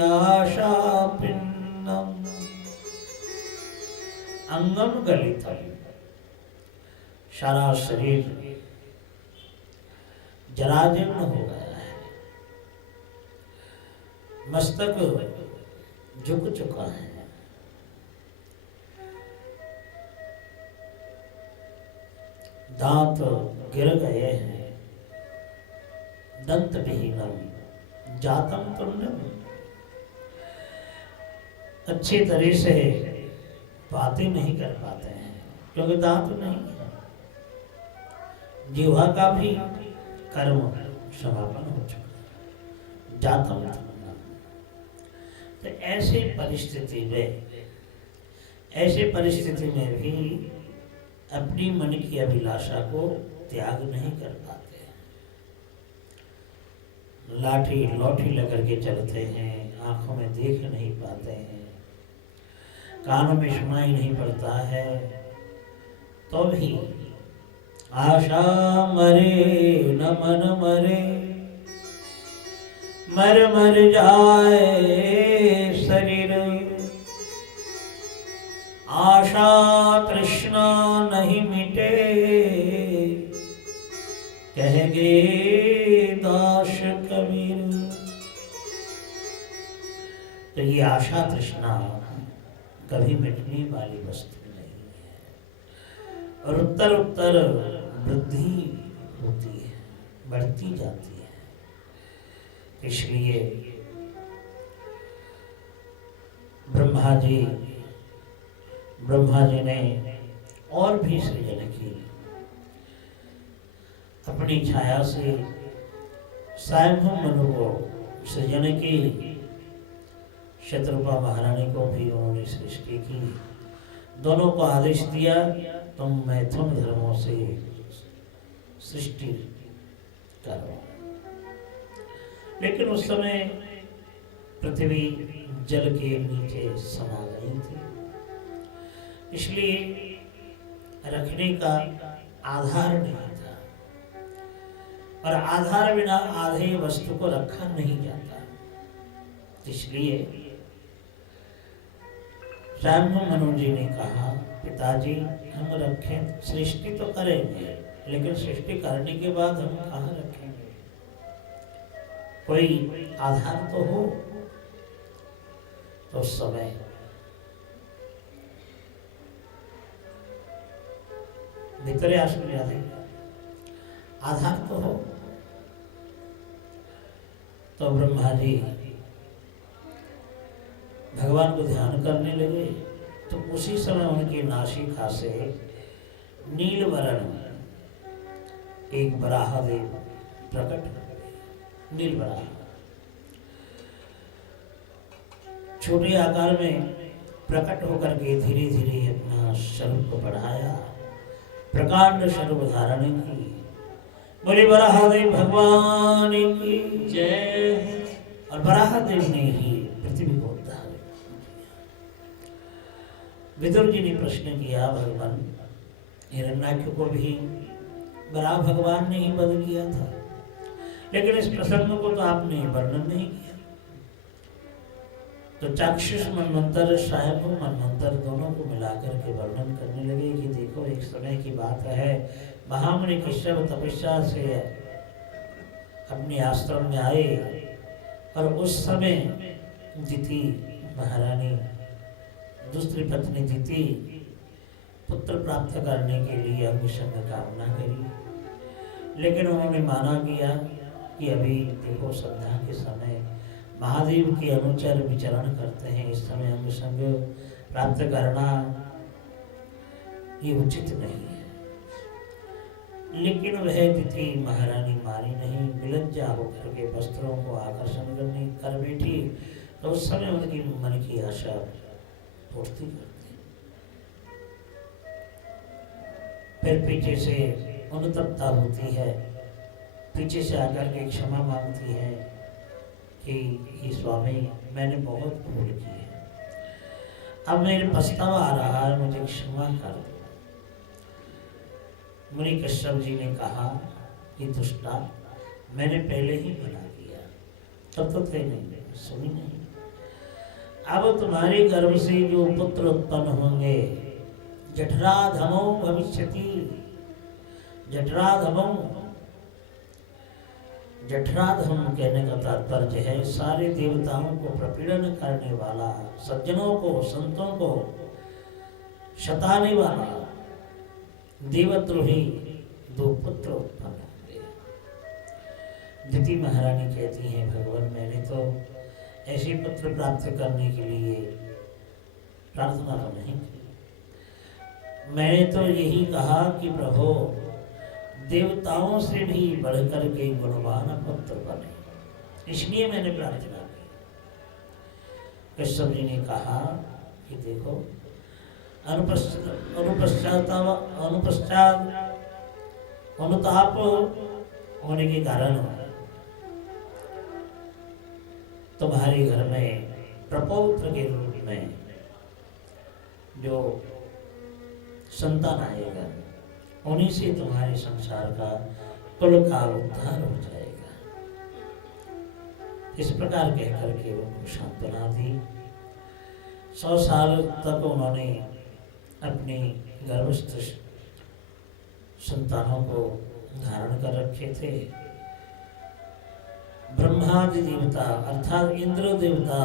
आशापिण्डम्। अंगम गलितम, सारा शरीर जराजीर्ण हो गया है, मस्तक झुक चुका है, दांत गिर गए हैं, दंत विहीनम जातम तुंडम, अच्छी तरह से बातें नहीं कर पाते हैं क्योंकि दांत नहीं है। जीवा का भी कर्म समापन हो चुका, जातम तुंडम। तो ऐसे परिस्थिति में भी अपनी मन की अभिलाषा को त्याग नहीं कर पाते। लाठी लौठी लेकर के चलते हैं, आंखों में देख नहीं पाते हैं, कानों में सुनाई नहीं पड़ता है, तो भी आशा मरे न मन मरे, मर मर जाए शरीर, आशा तृष्णा नहीं मिटे, कहेंगे दास कबीर। तो ये आशा तृष्णा कभी मिटने वाली वस्तु नहीं है और उत्तर उत्तर वृद्धि होती है, बढ़ती जाती है। इसलिए ब्रह्मा जी ने और भी सृजन की, अपनी छाया से स्वयं मनु को सृजन की, शत्रुपा महारानी को भी उन्होंने सृष्टि की। दोनों को आदेश दिया तुम मैथुन धर्मों से सृष्टि करो। लेकिन उस समय पृथ्वी जल के नीचे समा गई थी, इसलिए रखने का आधार नहीं था और आधार बिना आधे वस्तु को रखा नहीं जाता। इसलिए स्वयं मनु जी ने कहा पिताजी हम रखें, सृष्टि तो करेंगे लेकिन सृष्टि करने के बाद हम कहाँ रखेंगे, कोई आधार तो हो। तो उस समय भीतरे आश्रम आधार तो हो। तो ब्रह्मा जी भगवान को ध्यान करने लगे, तो उसी समय उनकी नासिका से नील वर्ण एक वराह देव प्रकट हुए। नील वराह छोटे आकार में प्रकट होकर के धीरे धीरे अपना स्वरूप को बढ़ाया, प्रकांड स्वरूप धारण की। बोले वराह देव भगवान की जय। और वराह देव ने ही पृथ्वी को उद्धार। विदुर जी ने प्रश्न किया भगवान हिरण्याक्ष को भी वराह भगवान ने ही वध किया था, लेकिन इस प्रसंग को तो आपने वर्णन नहीं किया। तो चाक्षुष मनवंतर स्वयं मनवंतर दोनों को मिलाकर के वर्णन करने लगे कि देखो एक समय की बात है, महामुनि कश्यप तपस्या से अपने आश्रम में आए और उस समय दिति महारानी दूसरी पत्नी दिति पुत्र प्राप्त करने के लिए अंगसंग कामना करी, लेकिन उन्होंने माना किया कि अभी देखो संध्या के समय महादेव के अनुचर विचरण करते हैं, इस समय अंगसंग प्राप्त करना ये उचित नहीं है। लेकिन वह दिति महारानी मानी नहीं, विलज्जा होकर के वस्त्रों को आकर्षण करने कर बैठी। तो उस समय उनकी मन की आशा पूर्ति करती। फिर पीछे से अनुतप्ता होती है, पीछे से आकर के क्षमा मांगती है कि ये स्वामी मैंने बहुत भूल की है, अब मेरे पछतावा आ रहा है, मुझे क्षमा कर दो। मुनि कश्यप जी ने कहा कि दुष्टा मैंने पहले ही मना किया, तब तो थे नहीं, सुनी नहीं। अब तुम्हारे गर्भ से जो पुत्र उत्पन्न होंगे जठराधमो भविष्यति। जठराधमो, जठराधम कहने का तात्पर्य है सारे देवताओं को प्रपीड़न करने वाला, सज्जनों को संतों को सताने वाला देवद्रोही दो पुत्र उत्पन्न होंगे। दिति महारानी कहती हैं भगवान मैंने तो ऐसे पुत्र प्राप्त करने के लिए प्रार्थना तो नहीं की, मैंने तो यही कहा कि प्रभु देवताओं से भी बढ़कर के गुणवान पुत्र बने, इसलिए मैंने प्रार्थना की। कश्यप जी ने कहा कि देखो अनुताप होने के कारण तुम्हारे घर में प्रपौत्र के रूप में जो संतान आएगा उन्हीं से तुम्हारे संसार का कुल का उद्धार हो जाएगा। इस प्रकार कह करके उनको सांत्वना दी। 100 साल तक उन्होंने अपनी गर्भस्थ संतानों को धारण कर रखे थे। ब्रह्मादि देवता अर्थात इंद्र देवता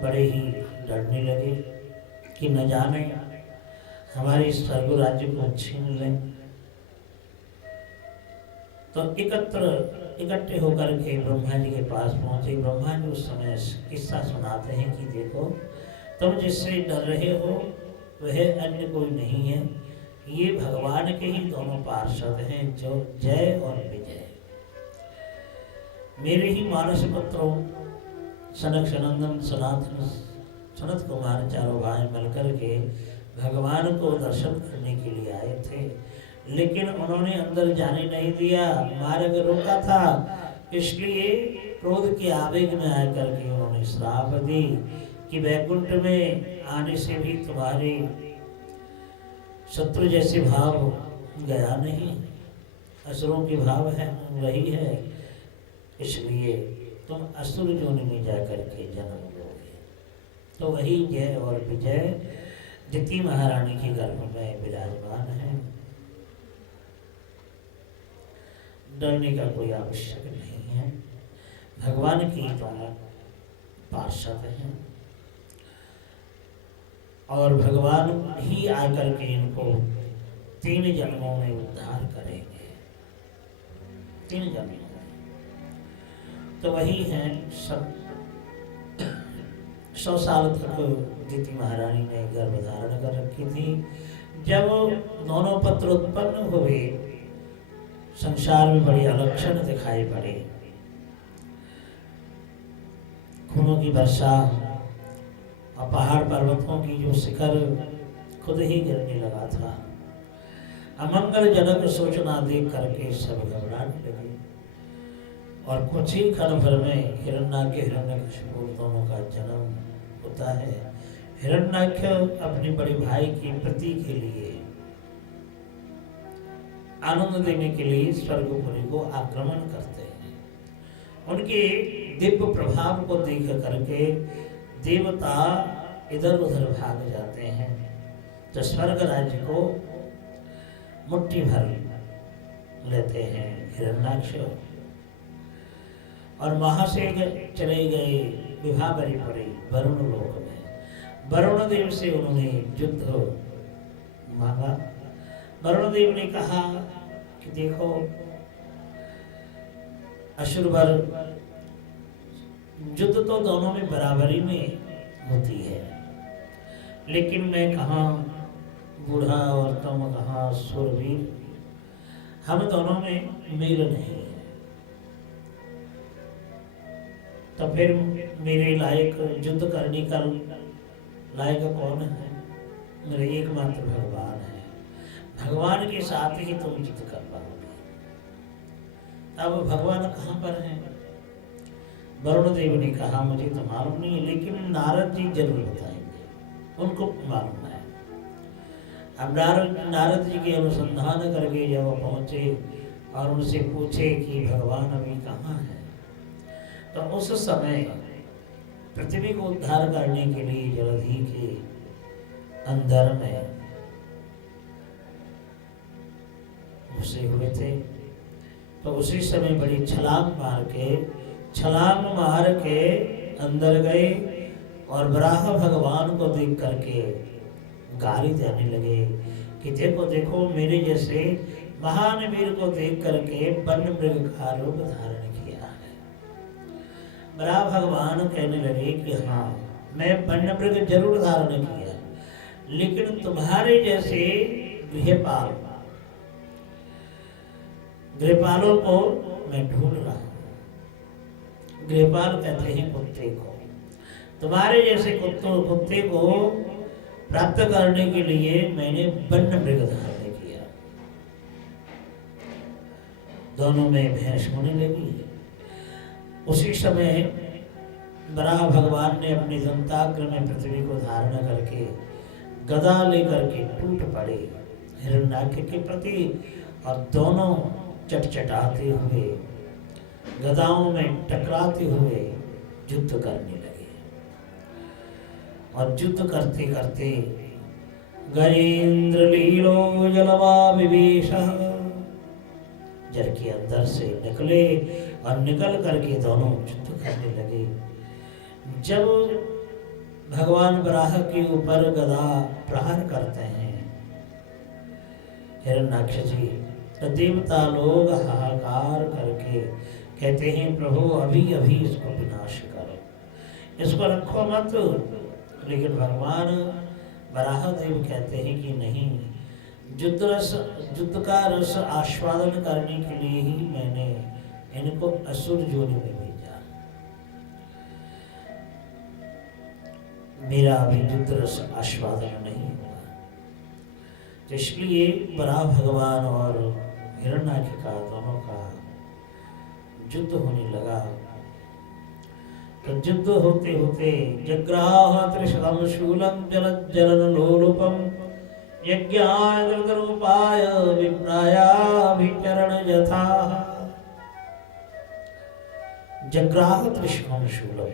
बड़े ही डरने लगे कि न जाने हमारे स्वर्ग राज्य को छीन लें। तो इकट्ठे होकर के ब्रह्मा जी के पास पहुंचे। ब्रह्मा जी उस समय किस्सा सुनाते हैं कि देखो, तुम जिससे डर रहे हो वह अन्य कोई नहीं है, ये भगवान के ही दोनों पार्षद हैं, जो जय और विजय। मेरे ही मानस पुत्रों सनक सनंदन सनातन सनत कुमार चारों भाई मिलकर के भगवान को दर्शन करने के लिए आए थे, लेकिन उन्होंने अंदर जाने नहीं दिया, मार्ग रोका था। इसलिए क्रोध के आवेग में आकर के उन्होंने श्राप दी कि वैकुंठ में आने से भी तुम्हारे शत्रु जैसे भाव गया नहीं, असुरों के भाव है वही है, इसलिए तुम असुर योनि में जाकर के जन्म लोगे। तो वही जय और विजय दिति महारानी के गर्भ में विराजमान है। डरने का कोई आवश्यक नहीं है, भगवान की दोनों पार्षद हैं और भगवान ही आकर के इनको 3 जन्मों में उद्धार करेंगे। 3 जन्मों में तो वही है सब। 100 साल तक दिति महारानी ने गर्भ धारण कर रखी थी। जब दोनों पुत्र उत्पन्न हुए, संसार में बड़े अलक्षण दिखाई पड़े। खूनों की वर्षा और पहाड़ पर्वतों की जो शिखर खुद ही गिरने लगा था। अमंगलजनक सूचना देख करके सब घबराने लगे और कुछ ही क्षण भर में हिरण्याक्ष हिरण्यकशिपु दोनों का जन्म होता है। हिरण्याक्ष अपने बड़े भाई की प्रीति के लिए, आनंद देने के लिए स्वर्गपुरी को आक्रमण करते हैं। उनके दिव्य प्रभाव को देख करके देवता इधर उधर भाग जाते हैं। तो स्वर्ग राज्य को मुट्ठी भर लेते हैं हिरण्याक्ष और वहां से चले गए, विवाह करी पड़ी वरुण लोक में। वरुण देव से उन्होंने युद्ध मांगा। वरुण देव ने कहा कि देखो, असुरवर युद्ध तो दोनों में बराबरी में होती है, लेकिन मैं कहाँ बूढ़ा और तुम कहाँ सुरवीर, हम दोनों में मेल नहीं है। तो फिर मेरे लायक युद्ध करने का लायक कौन है? मेरे एकमात्र भगवान है। भगवान के साथ ही तुम युद्ध कर पाओगे। अब भगवान कहाँ पर हैं? वरुण देव ने कहा मुझे तो मालूम नहीं है, लेकिन नारद जी जरूर बताएंगे, उनको मालूम है। अब नारद जी के अनुसंधान करके जब वो पहुंचे और उनसे पूछे कि भगवान अभी कहाँ है, तो उस समय पृथ्वी को उद्धार करने के लिए जलधि के अंदर में घुसे हुए थे। तो उसी समय बड़ी छलांग मार के अंदर गए और वराह भगवान को देख करके गाली देने लगे कि देखो देखो, मेरे जैसे महान वीर को देख करके वन मृग का रूप धारण किया है। वराह भगवान कहने लगे कि हाँ, मैं वन मृग जरूर धारण किया, लेकिन तुम्हारे जैसे गृहपालों को मैं ढूंढ रहा हूं। गृहपाल कहते हैं कुत्ते को। तुम्हारे जैसे कुत्ते को प्राप्त करने के लिए मैंने वन्य मृग धारण किया। दोनों में बहस होने लगी। उसी समय वराह भगवान ने अपने दंताग्र में पृथ्वी को धारण करके गदा लेकर के टूट पड़े हिरण्याक्ष के प्रति और दोनों चटचटाते हुए गदाओं में टकराते हुए युद्ध करने लगे। और युद्ध करते करते गजेंद्र लीलो जलवा विवेश, जल के अंदर से निकले और निकल करके दोनों युद्ध करने लगे। जब भगवान वराह के ऊपर गदा प्रहार करते हैं हिरण्याक्ष जी, तो देवता लोग हाहाकार करके कहते हैं प्रभु अभी अभी इसको विनाश करो, इसको रखो मत। लेकिन भगवान वराह देव कहते हैं कि नहीं, युद्ध का रस आस्वादन करने के लिए ही मैंने इनको असुर योनि में भेजा। मेरा अभी युद्ध रस आस्वादन नहीं हुआ। तो इसलिए वराह भगवान और हिरण्याक्ष का दोनों का युद्ध होने लगा। तो युद्ध होते होते जग्राह त्रिशतम शूलं जलज्जलन लोलुपम यज्ञाय धृतरूपाय विप्रायाभिचरण यथा। जग्राह त्रिशतम शूलम,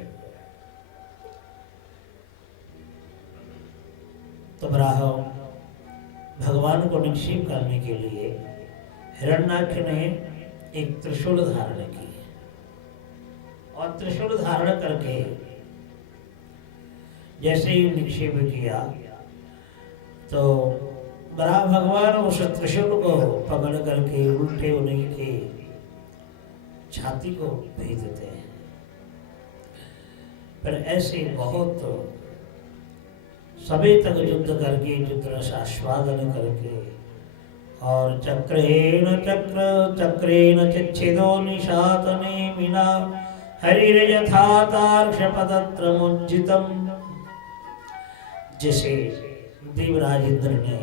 तो वराह भगवान को निक्षेप करने के लिए हिरण्याक्ष ने एक त्रिशूल धारण की और त्रिशूल धारण करके जैसे ही निक्षेप किया तो वराह भगवान उस त्रिशूल को पकड़ करके उल्टे उन्हीं के छाती को भेज देते हैं। पर ऐसे बहुत सभी तक युद्ध करके युद्ध रस आस्वादन करके और चक्रेण चिच्छिदो निशातने विना हरिर्यथा तार्क्ष्यपतत्रमुज्जितम्। जैसे देवराज इंद्र ने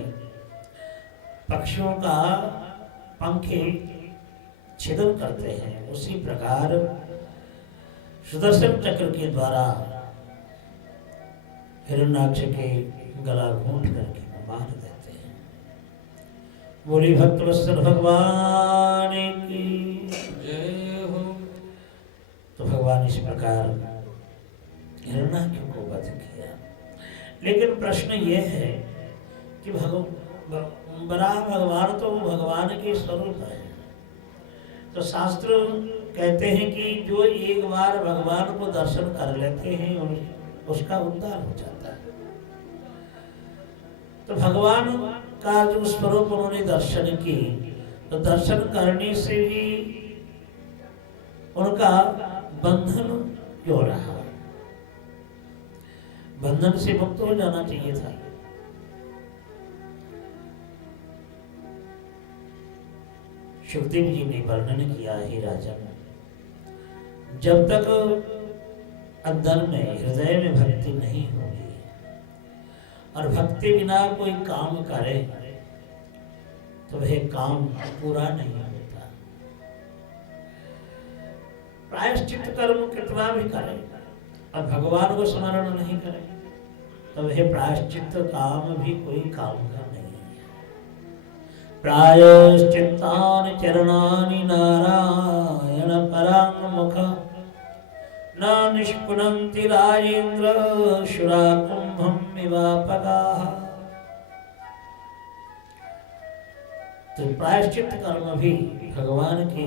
पक्षियों का पंखे छिदन करते हैं, उसी प्रकार सुदर्शन चक्र के द्वारा हिरण्याक्ष के गला घूंट करके मार देते हैं। बोली भक्तवत्सल भगवान की जय हो। तो भगवान इस प्रकार हिरण्याक्ष को वध किया। लेकिन प्रश्न यह है कि वराह भगवान तो भगवान के स्वरूप है। तो शास्त्र कहते हैं कि जो एक बार भगवान को दर्शन कर लेते हैं उसका उद्धार हो जाता है। तो भगवान का जो स्वरूप उन्होंने दर्शन की, तो दर्शन करने से भी उनका बंधन क्यों रहा? बंधन से मुक्त हो जाना चाहिए था। सुखदेव जी ने वर्णन किया है राजन, जब तक अंदर में हृदय में भक्ति नहीं होगी और भक्ति बिना कोई काम करे तो वह काम पूरा नहीं होता। प्रायश्चित कर्म कितना भी करे और भगवान को स्मरण नहीं करे तो वह प्रायश्चित काम भी कोई काम का नहीं है। प्रायश्चित्तानि चरणानि नारायण पराङ्मुख न निष्पुनन्ति राजेन्द्र शुराकुम्भं विवापकाः। तो प्रायश्चित कर्म भी भगवान के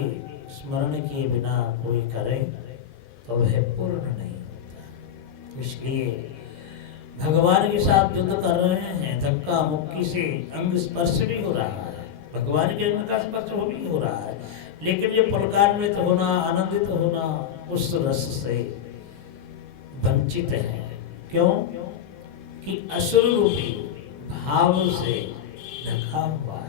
स्मरण के बिना कोई करे तो वह पूर्ण नहीं होता। इसलिए भगवान के साथ युद्ध कर रहे हैं, धक्का मुक्की से अंग स्पर्श भी हो रहा है, भगवान के अंग का स्पर्श भी हो रहा है, लेकिन ये पुलकान्वित होना, आनंदित होना उस रस से वंचित है। क्यों? कि असुर रूपी भाव से ढका हुआ है।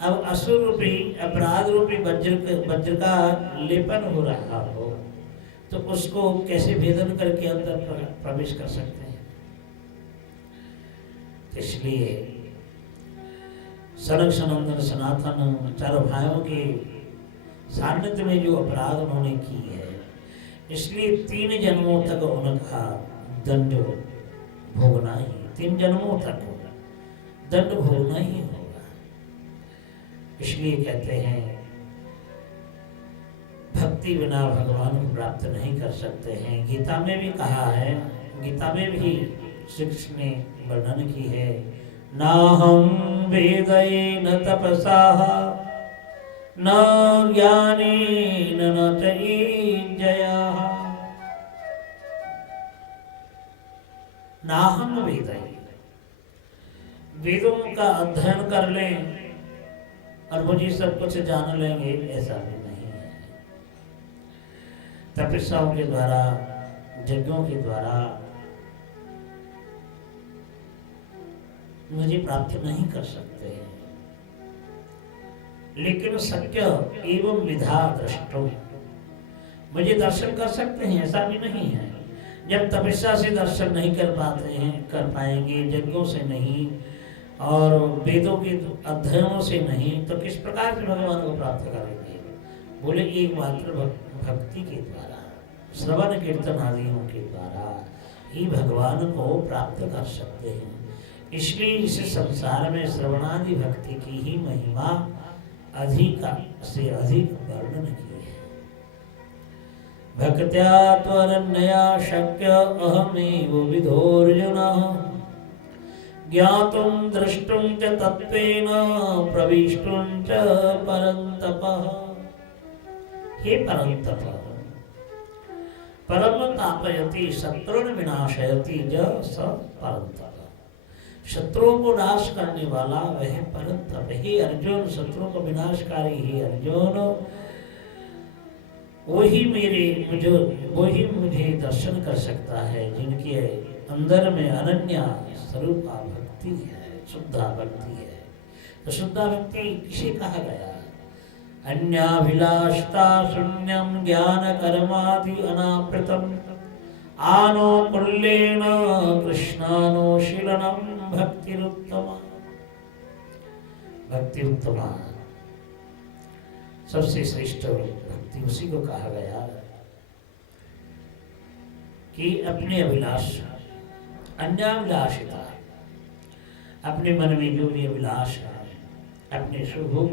अब असुर रूपी अपराध रूपी वज्र का लेपन हो रहा हो तो उसको कैसे भेदन करके अंदर प्रवेश कर सकते हैं? इसलिए सनक सनंदन सनातन चारों भाइयों के सान्निध्य में जो अपराध उन्होंने की है, इसलिए 3 जन्मों तक उनका दंड भोगना ही, 3 जन्मों तक दंड भोगना ही होगा। इसलिए कहते हैं भक्ति बिना भगवान को प्राप्त नहीं कर सकते हैं। गीता में भी कहा है, गीता में भी श्री कृष्ण ने वर्णन की है, नाहं वेदैर्न तपसा न ज्ञानेन न च यज्ञया नाहं वेदैर्, वेदों का अध्ययन कर लें और मुझे सब कुछ जान लेंगे, ऐसा भी नहीं है। तपस्याओं के द्वारा, यज्ञों के द्वारा मुझे प्राप्त नहीं कर सकते हैं। लेकिन शक्य एवं विधा दृष्टो, मुझे दर्शन कर सकते हैं, ऐसा भी नहीं है। जब तपस्या से दर्शन नहीं कर पाते हैं, कर पाएंगे, यज्ञों से नहीं और वेदों के अध्ययनों से नहीं, तो किस प्रकार से भगवान को प्राप्त करेंगे? बोले एकमात्र भक्ति के द्वारा, श्रवण कीर्तन आदियों के द्वारा ही भगवान को प्राप्त कर सकते हैं। इसलिए इस संसार में श्रवणादि भक्ति की ही महिमा अधिक से अधिक वर्णन की है। भक्त्या त्वरन्यया शक्य अहमेव विधोर्जुन ज्ञातुं द्रष्टुं च तत्त्वेन प्रविष्टुं च परन्तप। हे परन्तप, परम तापयति शत्रुन विनाशयति ज स परन्तप। शत्रुओं को नाश करने वाला वह परन्तप। हे अर्जुन, शत्रुओं को विनाशकारी हे अर्जुन, वही मुझे दर्शन कर सकता है जिनके अंदर में अनन्या स्वरूपा भक्ति है, शुद्धा भक्ति है। तो शुद्धा भक्ति किसे कहा गया? अन्याभिलाषता शून्यम ज्ञान कर्मादि अनावृतम आनो कुल्लेन कृष्णानुशीलनम भक्तिरुत्तमा। भक्तिरुत्तमा सबसे श्रेष्ठ भक्ति उसी को कहा गया कि अपने अभिलाष, अन्याभिलाषिता, अपने मन में जो भी अभिलाष है, अपने सुभोगों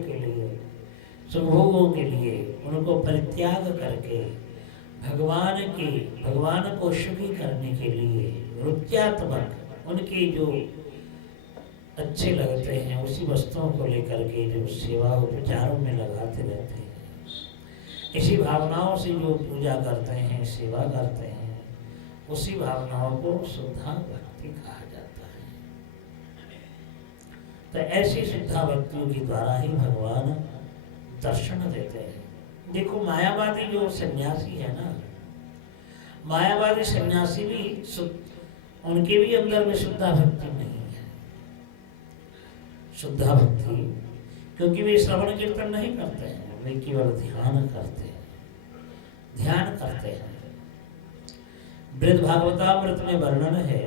के लिए उनको परित्याग करके भगवान को सुखी करने के लिए रुच्यात्मक उनके जो अच्छे लगते हैं उसी वस्तुओं को लेकर के जो सेवा उपचारों में लगाते रहते हैं, इसी भावनाओं से जो पूजा करते हैं, सेवा करते हैं, उसी भावनाओं को शुद्धा भक्ति कहा जाता है। तो ऐसी शुद्धा भक्तियों के द्वारा ही भगवान दर्शन देते हैं। देखो मायावादी जो सन्यासी है ना, मायावादी सन्यासी भी उनके भी अंदर में शुद्धा भक्ति नहीं है। शुद्धा भक्ति, क्योंकि वे श्रवण कीर्तन नहीं करते हैं, वे केवल ध्यान करते हैं। बृहद भागवतामृत में वर्णन है,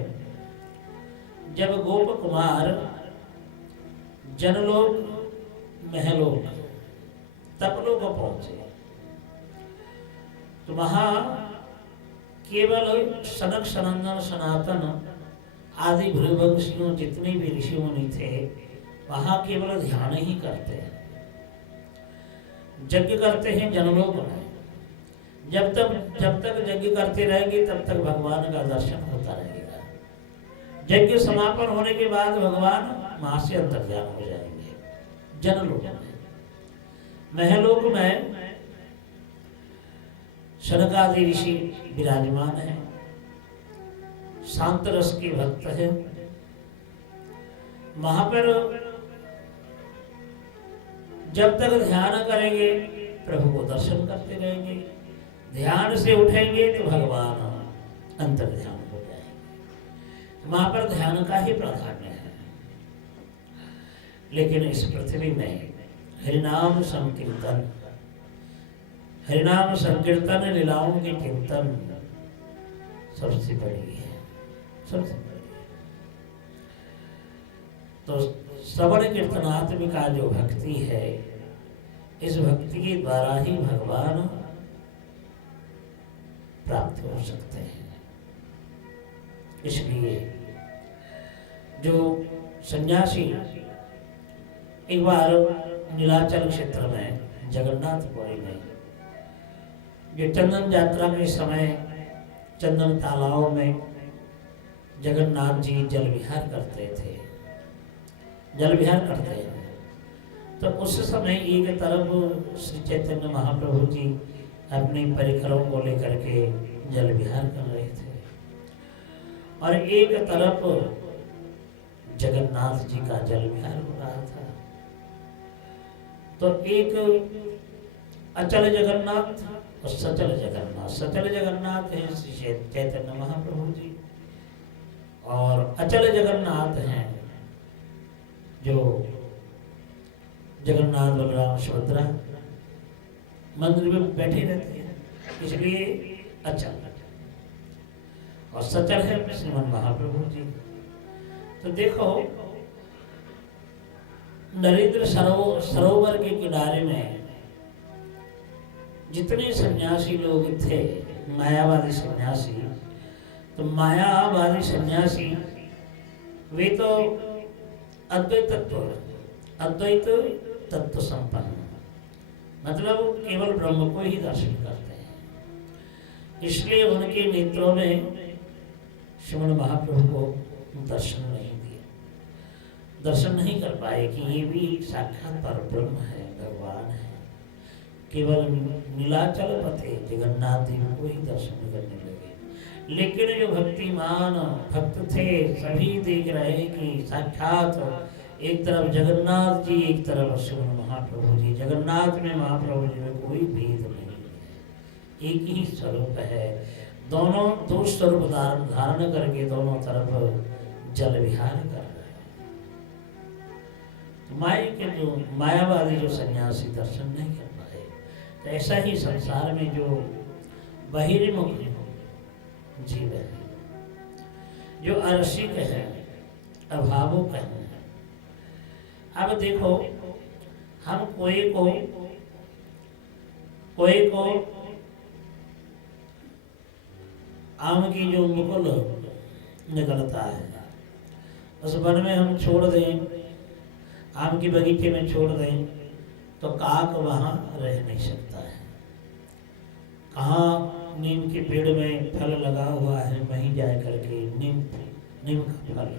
जब गोप कुमार जनलोक, महलोक, तपलोक पहुंचे तो वहां केवल सनक सनंदन सनातन आदि भृगवंशियों जितने भी ऋषि मुनि थे वहां केवल ध्यान ही करते हैं, यज्ञ करते हैं जनलोक में। जब तक यज्ञ करते रहेंगे तब तक भगवान का दर्शन होता रहेगा। यज्ञ समापन होने के बाद भगवान वहां से अंतर्ध्यान हो जाएंगे। जनलोक में, महलोक में शनक आदि ऋषि विराजमान है, शांत रस के भक्त है। वहां पर जब तक ध्यान करेंगे प्रभु को दर्शन करते रहेंगे, ध्यान से उठेंगे तो भगवान अंतर्ध्यान हो जाएंगे। वहां पर ध्यान का ही प्राधान्य है। लेकिन इस पृथ्वी में हरिनाम संकीर्तन लीलाओं के कीर्तन सबसे बड़ी है, सबसे बड़ी है। तो श्रवण कीर्तनात्मिका जो भक्ति है, इस भक्ति के द्वारा ही भगवान प्राप्त हो सकते हैं। इसलिए जो सन्यासी एक बार नीलाचल क्षेत्र में जगन्नाथपुरी में जो चंदन यात्रा के समय चंदन तालाब में जगन्नाथ जी जल विहार करते थे, जल विहार करते हैं, तो उस समय एक तरफ श्री चैतन्य महाप्रभु जी अपनी परिकरों को लेकर के जल विहार कर रहे थे और एक तरफ जगन्नाथ जी का जल विहार हो रहा था। तो एक अचल जगन्नाथ और सचल जगन्नाथ, सचल जगन्नाथ है श्री चैतन्य महाप्रभु जी और अचल जगन्नाथ हैं जो जगन्नाथ बलराम सुभद्रा मंदिर में बैठे रहते हैं, इसलिए अचल, और सचल है श्रीमन महाप्रभु जी। तो देखो नरेंद्र सरोवर के किनारे में जितने सन्यासी लोग थे, मायावादी सन्यासी, तो मायावादी सन्यासी वे तो अद्वैत तत्व संपन्न, मतलब केवल ब्रह्म को ही दर्शन करते हैं। इसलिए उनके नेत्रों में श्रीमन महाप्रभु को दर्शन नहीं दिए, दर्शन नहीं कर पाए कि ये भी साक्षात परब्रह्म है, भगवान है। केवल नीलाचल पथे जगन्नाथ देव को ही दर्शन करने लगे। लेकिन जो भक्तिमान भक्त थे सभी देख रहे कि साक्षात एक तरफ जगन्नाथ जी, एक तरफ श्रीमन महाप्रभु जी। जगन्नाथ में महाप्रभु जी में कोई भेद नहीं है, एक ही स्वरूप है। दोनों दो स्वरूप धारण करके दोनों तरफ जल विहार कर रहे हैं। माया के जो मायावादी जो सन्यासी दर्शन नहीं कर पाए, तो ऐसा ही संसार में जो बहिर्मुख जीव है, जो अरसिक है, अभावुक है। अब देखो हम कोई को आम की जो मुकुल निकलता है उस वन में हम छोड़ दें, आम की बगीचे में छोड़ दें, तो काक वहाँ रह नहीं सकता है। कहाँ नीम के पेड़ में फल लगा हुआ है, वहीं जा करके नीम का फल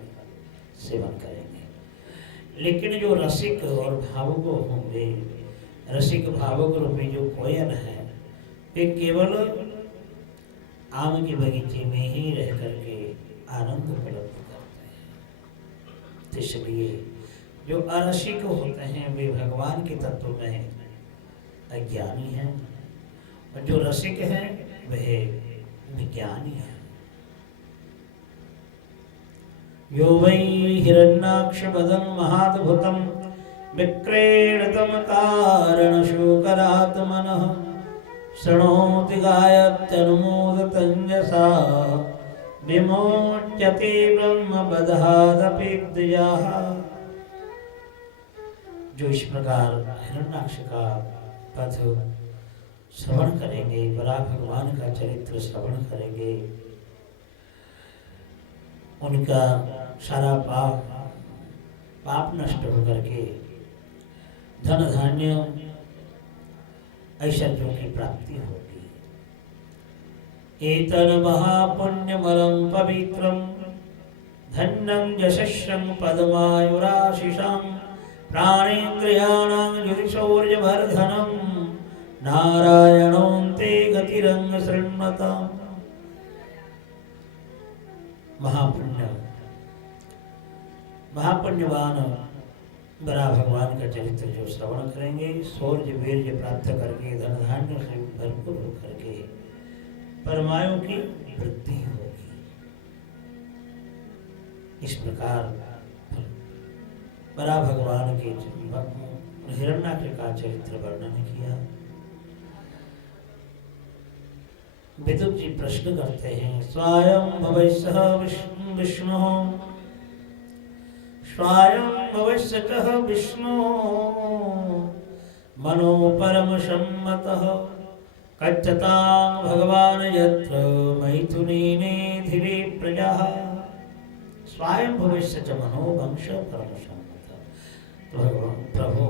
सेवन करेंगे। लेकिन जो रसिक और भावुक होंगे, रसिक भावुक रूपी जो कोयल है, वे केवल आम के बगीचे में ही रह करके आनंद उपलब्ध करते हैं। इसलिए जो अरसिक होते हैं वे भगवान के तत्व में अज्ञानी हैं, और जो रसिक हैं वह विज्ञानी हैं। यो वै हिरण्याक्षपदं महाद्भुतं विक्रीडितं कारणशोकरात्मनः शृणोति गायत्यनुमोदतं यसा विमोच्यते ब्रह्मबधादपि द्विजाः। जो इस प्रकार हिरण्याक्ष का पद श्रवण करेंगे, बड़ा भगवान का चरित्र श्रवण करेंगे, उनका सारा पाप नष्ट होकर के धन धान्य ऐश्वर्यों की प्राप्ति होगी। एतन महापुण्यमलं पवित्रं धन्यं यशस्यं पदमायुराशिषां प्राणेन्द्रियाणां युधिशौर्यवर्धनं नारायणोऽन्ते गतिरंग शृण्वताम्। महापुण्यवान बड़ा भगवान का चरित्र जो श्रवण करेंगे, शौर्य वीर्य प्राप्त करके धन धान्य से भरपूर होकर के परमायु की वृद्धि होगी। इस प्रकार बड़ा भगवान के हिरण्याक्ष का चरित्र वर्णन किया। विदुर जी प्रश्न करते हैं, स्वयं भवैस्सह विष्णु स्वयं भवैस्सह विष्णु मनो परम सम्मतः कच्चतां भगवान् यत्र मैथुनीने धीरे प्रजा स्वयं भविष्य च मनोवंश परमसम्मत। तो भगवान प्रभु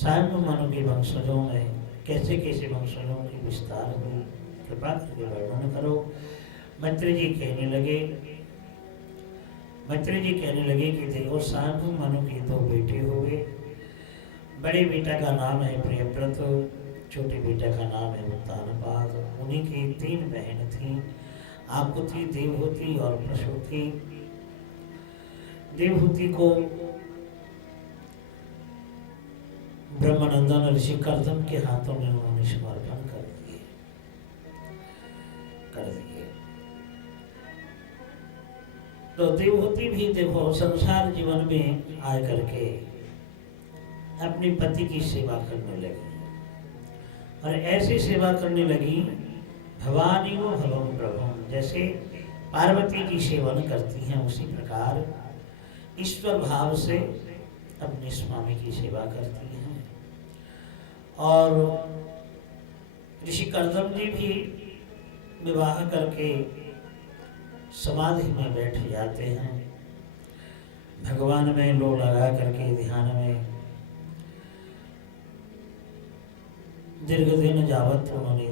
स्वयं मनु के वंशजों में कैसे कैसे वंशजों की विस्तार हुई, कृपा करके वर्णन करो। मैत्री जी कहने लगे कि देखो स्वयं मनु के 2 बेटे हुए। बड़े बेटा का नाम है प्रियव्रत, छोटे बेटा का नाम है उत्तानपाद। उन्हीं की 3 बहन थीं, आकुति, देवहूति और प्रसूति। देवहूति को ब्रह्मानंदन ऋषि कर्दम के हाथों में उन्होंने समर्पण कर दिए। तो देवहूति भी देखो संसार जीवन में आए करके अपने पति की सेवा करने लगी, और ऐसी सेवा करने लगी भवानी वो भवम प्रभुम, जैसे पार्वती जी सेवन करती हैं उसी प्रकार ईश्वर भाव से अपने स्वामी की सेवा करती हैं। और ऋषि कर्दम जी भी विवाह करके समाधि में बैठ जाते हैं, भगवान में लो लगा करके ध्यान में दीर्घ दिन जावत उन्होंने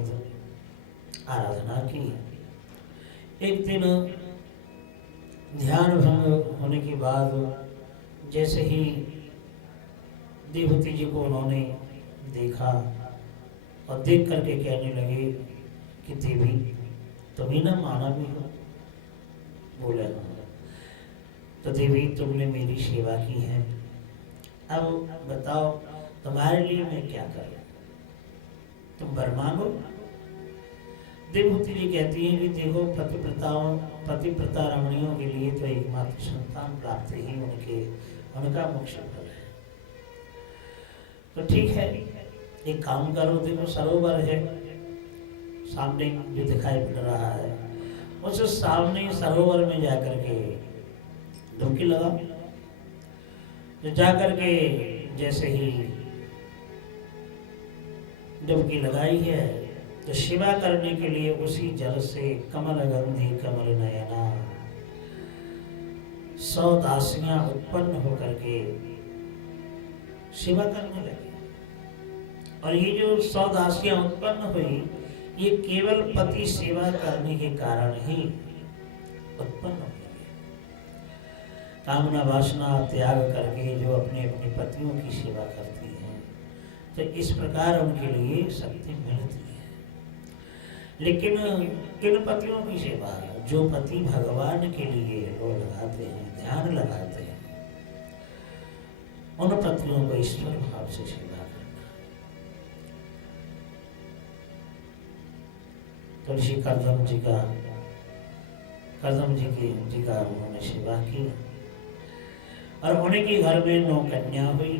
आराधना की। एक दिन ध्यान भंग होने के बाद जैसे ही देवहूति जी को उन्होंने देखा और देख करके कहने लगे कि देवी तुम ही ना मानवी हो। बोले तो देवी तुमने मेरी सेवा की है, अब बताओ तुम्हारे लिए मैं क्या करूं, तुम वर मांगो। देवहूति जी कहती है कि देखो पतिव्रता रमणियों के लिए तो एकमात्र संतान प्राप्त ही उनका मोक्ष फल है। तो ठीक है, एक काम करो, देखो सरोवर है सामने जो दिखाई पड़ रहा है, उस सामने सरोवर में जाकर के डुबकी लगा। जो जाकर के जैसे ही डुबकी लगाई है तो सेवा करने के लिए उसी जल से कमल गंधी कमल नयना 100 दासियां उत्पन्न होकर के सेवा करने लगी। और ये जो 100 दासियां उत्पन्न हुई, ये केवल पति सेवा करने के कारण ही उत्पन्न हुई। कामना वासना त्याग करके जो अपने अपने पतियों की सेवा करती हैं, तो इस प्रकार उनके लिए शक्ति मिलती है। लेकिन किन पतियों की सेवा? जो पति भगवान के लिए वो लगाते हैं, ध्यान लगाते हैं, उन पतियों को ईश्वर भाव से सेवा करना। तो ऋषि कर्दम जी का उन्होंने सेवा की, और उन्हीं के घर में 9 कन्या हुई।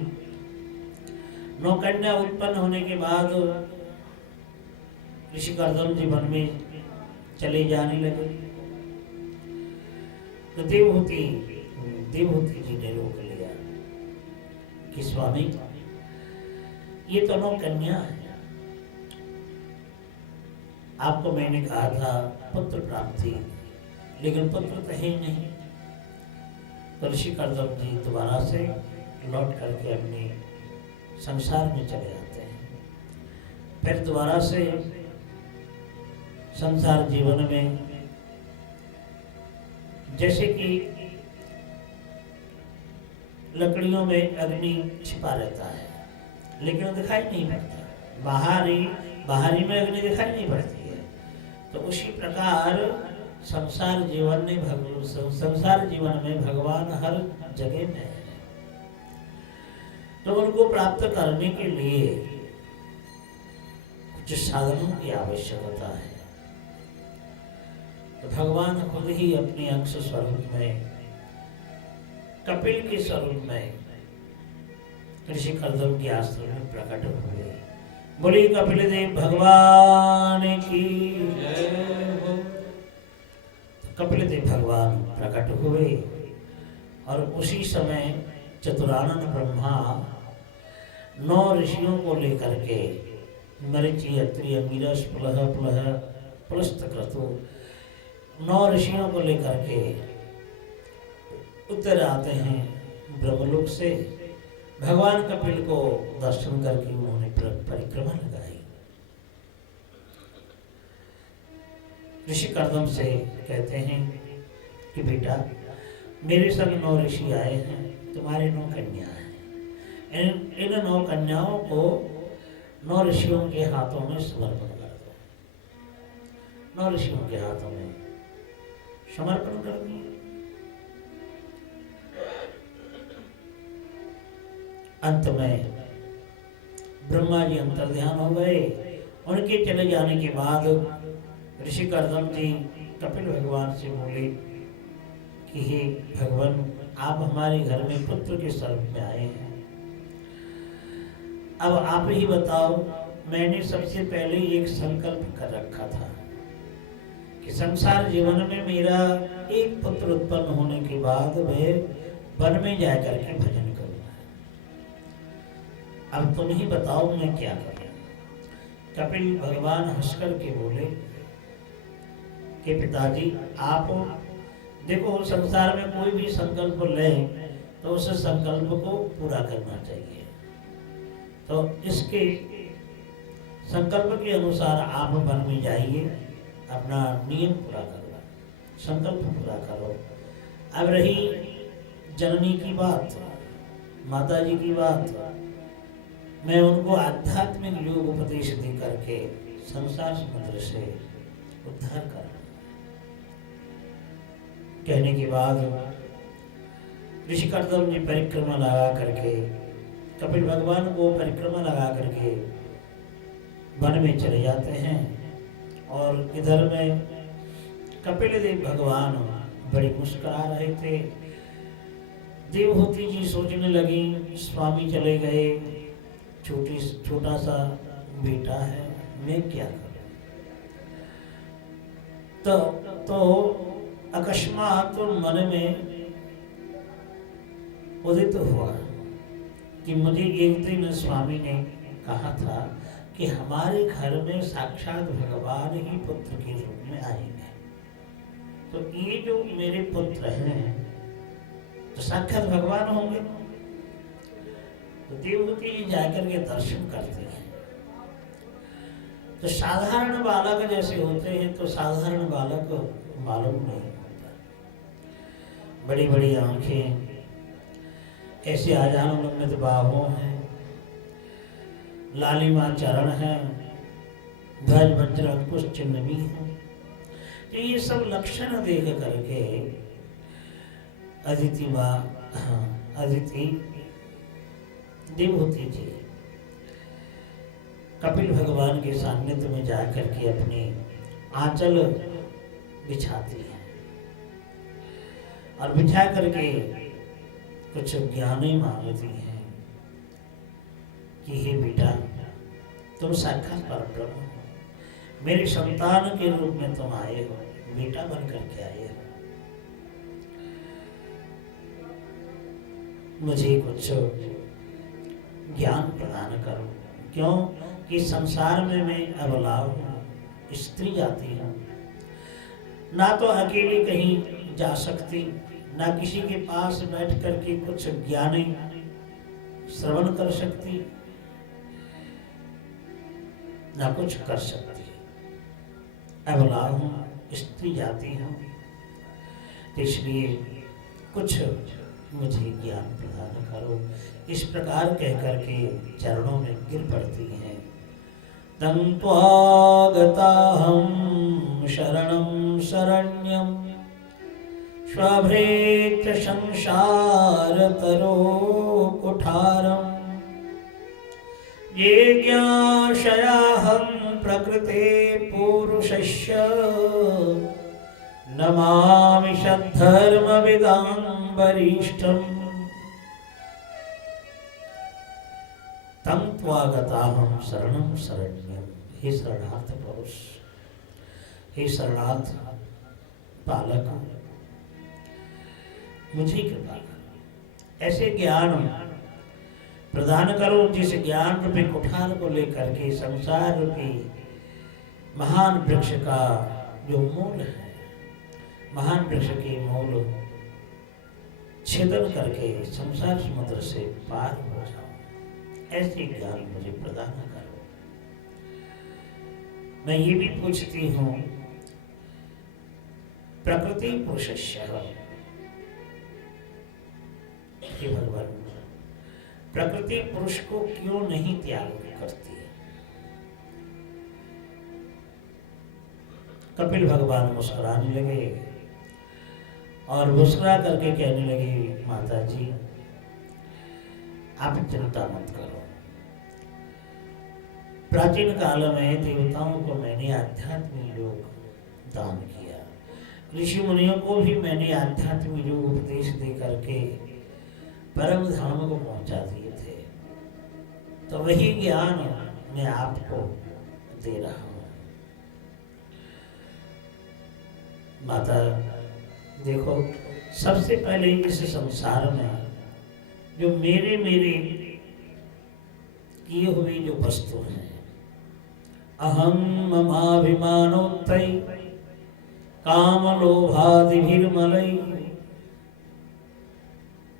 9 कन्या उत्पन्न होने के बाद ऋषि कर्दम जी वन में चले जाने लगे। तो देवहूति जी ने रोक लिया कि स्वामी ये तो 9 कन्या है, आपको मैंने कहा था पुत्र प्राप्ति, लेकिन पुत्र तो है नहीं। तो ऋषि कर्दम जी दोबारा से लौट करके अपने संसार में चले जाते हैं। फिर दोबारा से संसार जीवन में जैसे कि लकड़ियों में अग्नि छिपा रहता है, लेकिन वो दिखाई नहीं पड़ता, बाहरी में अग्नि दिखाई नहीं पड़ती है। तो उसी प्रकार संसार जीवन में भगवान हर जगह में है। तो उनको प्राप्त करने के लिए कुछ साधनों की आवश्यकता है। तो भगवान खुद ही अपने अंश स्वरूप में, कपिल के स्वरूप में ऋषि कर्दम के आश्रम में प्रकट हुए। बोली कपिल देव भगवान की जय हो। कपिल देव भगवान प्रकट हुए, और उसी समय चतुरानन ब्रह्मा 9 ऋषियों को लेकर के मरीचि अत्रि अंगिरस पुलह पुलह पुलस्त क्रतु 9 ऋषियों को लेकर के उत्तर आते हैं ब्रह्मलोक से। भगवान कपिल को दर्शन करके उन्होंने परिक्रमा लगाई। ऋषि कर्दम से कहते हैं कि बेटा मेरे संग 9 ऋषि आए हैं, तुम्हारे 9 कन्या हैं। इन 9 कन्याओं को 9 ऋषियों के हाथों में समर्पण कर दो। 9 ऋषियों के हाथों में समर्पण कर दिया। अंत में ब्रह्मा जी अंतर्ध्यान हो गए। उनके चले जाने के बाद ऋषि कर्दम जी कपिल भगवान से बोले कि हे भगवान, आप हमारे घर में पुत्र के स्वरूप में आए हैं, अब आप ही बताओ। मैंने सबसे पहले एक संकल्प कर रखा था कि संसार जीवन में मेरा एक पुत्र उत्पन्न होने के बाद वह वन में जाकर के भजन करूंगा। अब तुम ही बताओ मैं क्या करूं। कपिल भगवान हंसकर के बोले कि पिताजी, आप देखो, संसार में कोई भी संकल्प ले तो उस संकल्प को पूरा करना चाहिए। तो इसके संकल्प के अनुसार आप वन में जाइए, अपना नियम पूरा करो, संकल्प पूरा करो। अब रही जननी की बात, माता जी की बात, मैं उनको आध्यात्मिक योग उपदेश दे करके संसार समुद्र से उद्धार कर। कहने के बाद ऋषि कर्दम जी परिक्रमा लगा करके कपिल भगवान को परिक्रमा लगा करके वन में चले जाते हैं। और इधर में कपिल देव भगवान बड़ी मुस्कुरा रहे थे। देवहूति जी सोचने लगी, स्वामी चले गए, छोटा सा बेटा है, मैं क्या करूं। तो अकस्मात तो मन में उदित हुआ कि मुझे एक दिन स्वामी ने कहा था कि हमारे घर में साक्षात भगवान ही पुत्र के रूप में आएंगे, तो ये जो मेरे पुत्र हैं तो साक्षात भगवान होंगे। तो देवहूति जी जाकर के दर्शन करते हैं तो साधारण बालक जैसे होते हैं, तो साधारण बालक मालूम नहीं होता। बड़ी बड़ी आंखें, ऐसे आजान लंबित बाहों हैं, लालिमा चरण है, ध्वज वज्र अंकुश चिन्ह भी है। तो ये सब लक्षण देख करके अदिति देवहूति जी कपिल भगवान के सान्निध्य में जाकर के अपने आंचल बिछाती है और बिछा करके कुछ ज्ञानी मांगती हैं कि हे बेटा, तुम साक्षात परब्रह्म हो, मेरे संतान के रूप में तुम आए हो, बेटा बन करके आए हो, मुझे कुछ ज्ञान प्रदान करो। क्यों कि संसार में मैं अबला हूँ, स्त्री जाती हूँ, ना तो अकेली कहीं जा सकती, ना किसी के पास बैठ करके कुछ ज्ञान श्रवण कर सकती, ना कुछ कर सकती। अबला हूँ, स्त्री जाती हूँ, इसलिए कुछ मुझे ज्ञान प्रदान करो। इस प्रकार कह करके चरणों में गिर पड़ती हैं। तं त्वागताहं शरणं शरण्यं स्वभृत्य संसारतरो कुठारम् ये ज्ञाशयाहं प्रकृते पुरुषस्य नमामि सद्धर्मविदां वरिष्ठम्। तं त्वागताहं शरणं शरण्यं, हे शरणार्थ पुरुष, हे शरणार्थ पालक, मुझे कृपा कर। ऐसे ज्ञान प्रदान करो, जिस ज्ञान रूपी कुठार को लेकर के संसार रूपी महान वृक्ष का जो मूल है, महान वृक्ष के मूल छेदन करके संसार समुद्र से पार हो जाऊं, ऐसी ज्ञान मुझे प्रदान करो। मैं ये भी पूछती हूँ, प्रकृति पुरुषस्य, हे भगवान, प्रकृति पुरुष को क्यों नहीं त्याग करती है? कपिल भगवान मुस्कुराने लगे और मुस्कुरा करके कहने लगे, माता जी आप चिंता मत करो। प्राचीन काल में देवताओं को मैंने आध्यात्मिक योग दान किया, ऋषि मुनियों को भी मैंने आध्यात्मिक योग उपदेश दे करके परम धाम को पहुंचा दिए थे। तो वही ज्ञान मैं आपको दे रहा हूं। माता देखो, सबसे पहले इस संसार में जो मेरे किए हुए जो वस्तु हैं, अहम ममाभिमानोत्तै काम लोभादिभिर्मलै,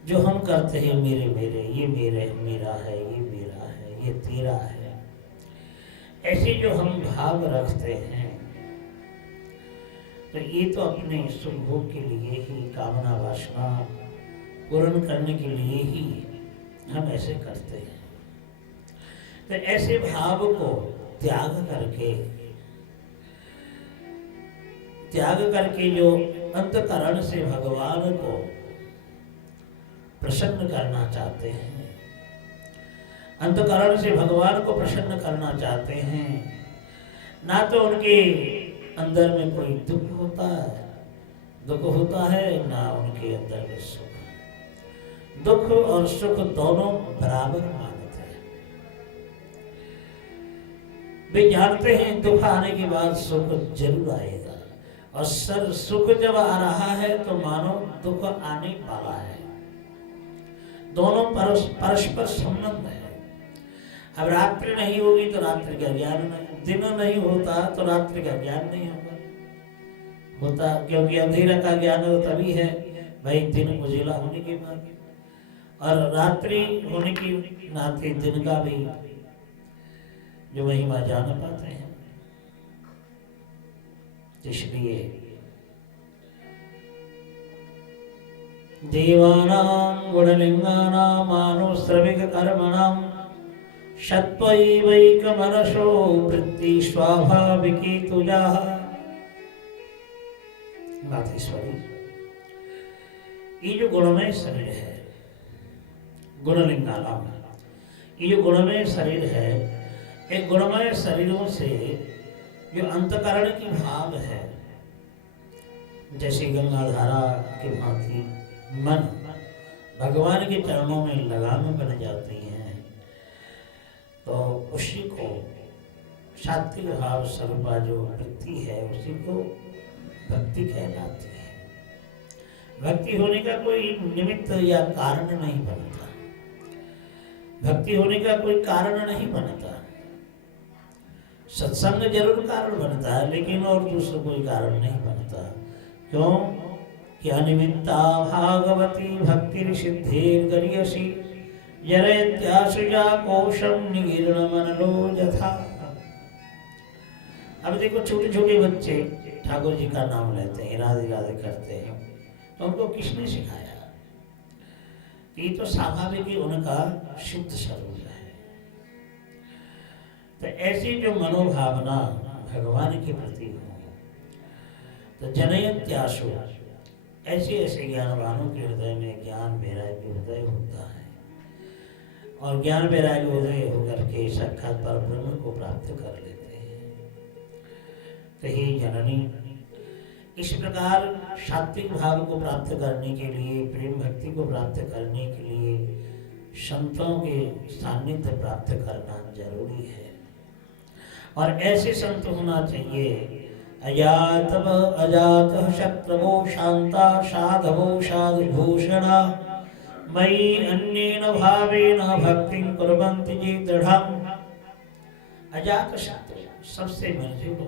जो हम करते हैं मेरे ये मेरा है, ये मेरा है, ये तेरा है, ऐसे जो हम भाव रखते हैं, तो ये तो अपने सुख भोग के लिए ही, कामना वासना पूर्ण करने के लिए ही हम ऐसे करते हैं। तो ऐसे भाव को त्याग करके जो अंतःकरण से भगवान को प्रसन्न करना चाहते हैं, अंतःकरण से भगवान को प्रसन्न करना चाहते हैं, ना तो उनके अंदर में कोई दुख होता है, ना उनके अंदर में सुख। दुख और सुख दोनों बराबर मानते हैं। वे जानते हैं दुख आने के बाद सुख जरूर आएगा, और सुख जब आ रहा है तो मानो दुख आने वाला है। दोनों परस्पर संबंध है। अब रात्रि नहीं होगी तो रात्रि का ज्ञान नहीं, दिन नहीं होता तो रात्रि का ज्ञान नहीं होता, क्योंकि अंधेरा का ज्ञान तो तभी है भाई दिन उजिला होने के बाद, और रात्रि होने के नाते दिन का भी जो महिमा जान पाते हैं। इसलिए देवानां गुणलिंगानां मानुश्रविक कर्मणां सत्वैवैक मनसो वृत्ति स्वाभाविकी तुजाः। मातेश्वरी, ये जो गुणमय शरीर है, गुणलिंगानां, ये जो गुणमय शरीर है, एक गुणमय शरीरों से जो अंतःकरण की भाव है, जैसे गंगाधारा के भांति मन भगवान के चरणों में लगाम बन जाती हैं, तो उसी को सात्विक भाव स्वरूपा जो वृत्ति है, उसी को भक्ति कहलाती है। भक्ति होने का कोई निमित्त या कारण नहीं बनता, भक्ति होने का कोई कारण नहीं बनता। सत्संग जरूर कारण बनता है, लेकिन और दूसरा कोई कारण नहीं बनता। क्यों? कि अनिमित्ता भागवती भक्ति सिद्धिर्गरीयसी जरत्याशुजा कोशम निगीर्ण मनलो यथा। अब देखो, छोटे छोटे बच्चे ठाकुर जी का नाम लेते हैं, राधे राधे करते हैं, तो उनको किसने सिखाया? ये तो स्वाभाविक ही उनका शुद्ध स्वरूप है। तो ऐसी जो मनोभावना भगवान के प्रति हो, तो जनयत्याशु, ऐसे ऐसे ज्ञानवानों के हृदय में ज्ञान वैराग्य उदय होता है, और ज्ञान वैराग्य उदय होकर के साक्षात पर ब्रह्म को प्राप्त कर लेते हैं। तो हे जननी, इस प्रकार सात्विक भाव को प्राप्त करने के लिए, प्रेम भक्ति को प्राप्त करने के लिए संतों के सानिध्य प्राप्त करना जरूरी है। और ऐसे संत होना चाहिए, अजातव अजातः शत्रवो शांता साधवो साधुभूषणा मयि अन्येन भावेन भक्तिं कुर्वन्ति ये दृढ़म्। अजातशत्रु सबसे मिलजुल हो,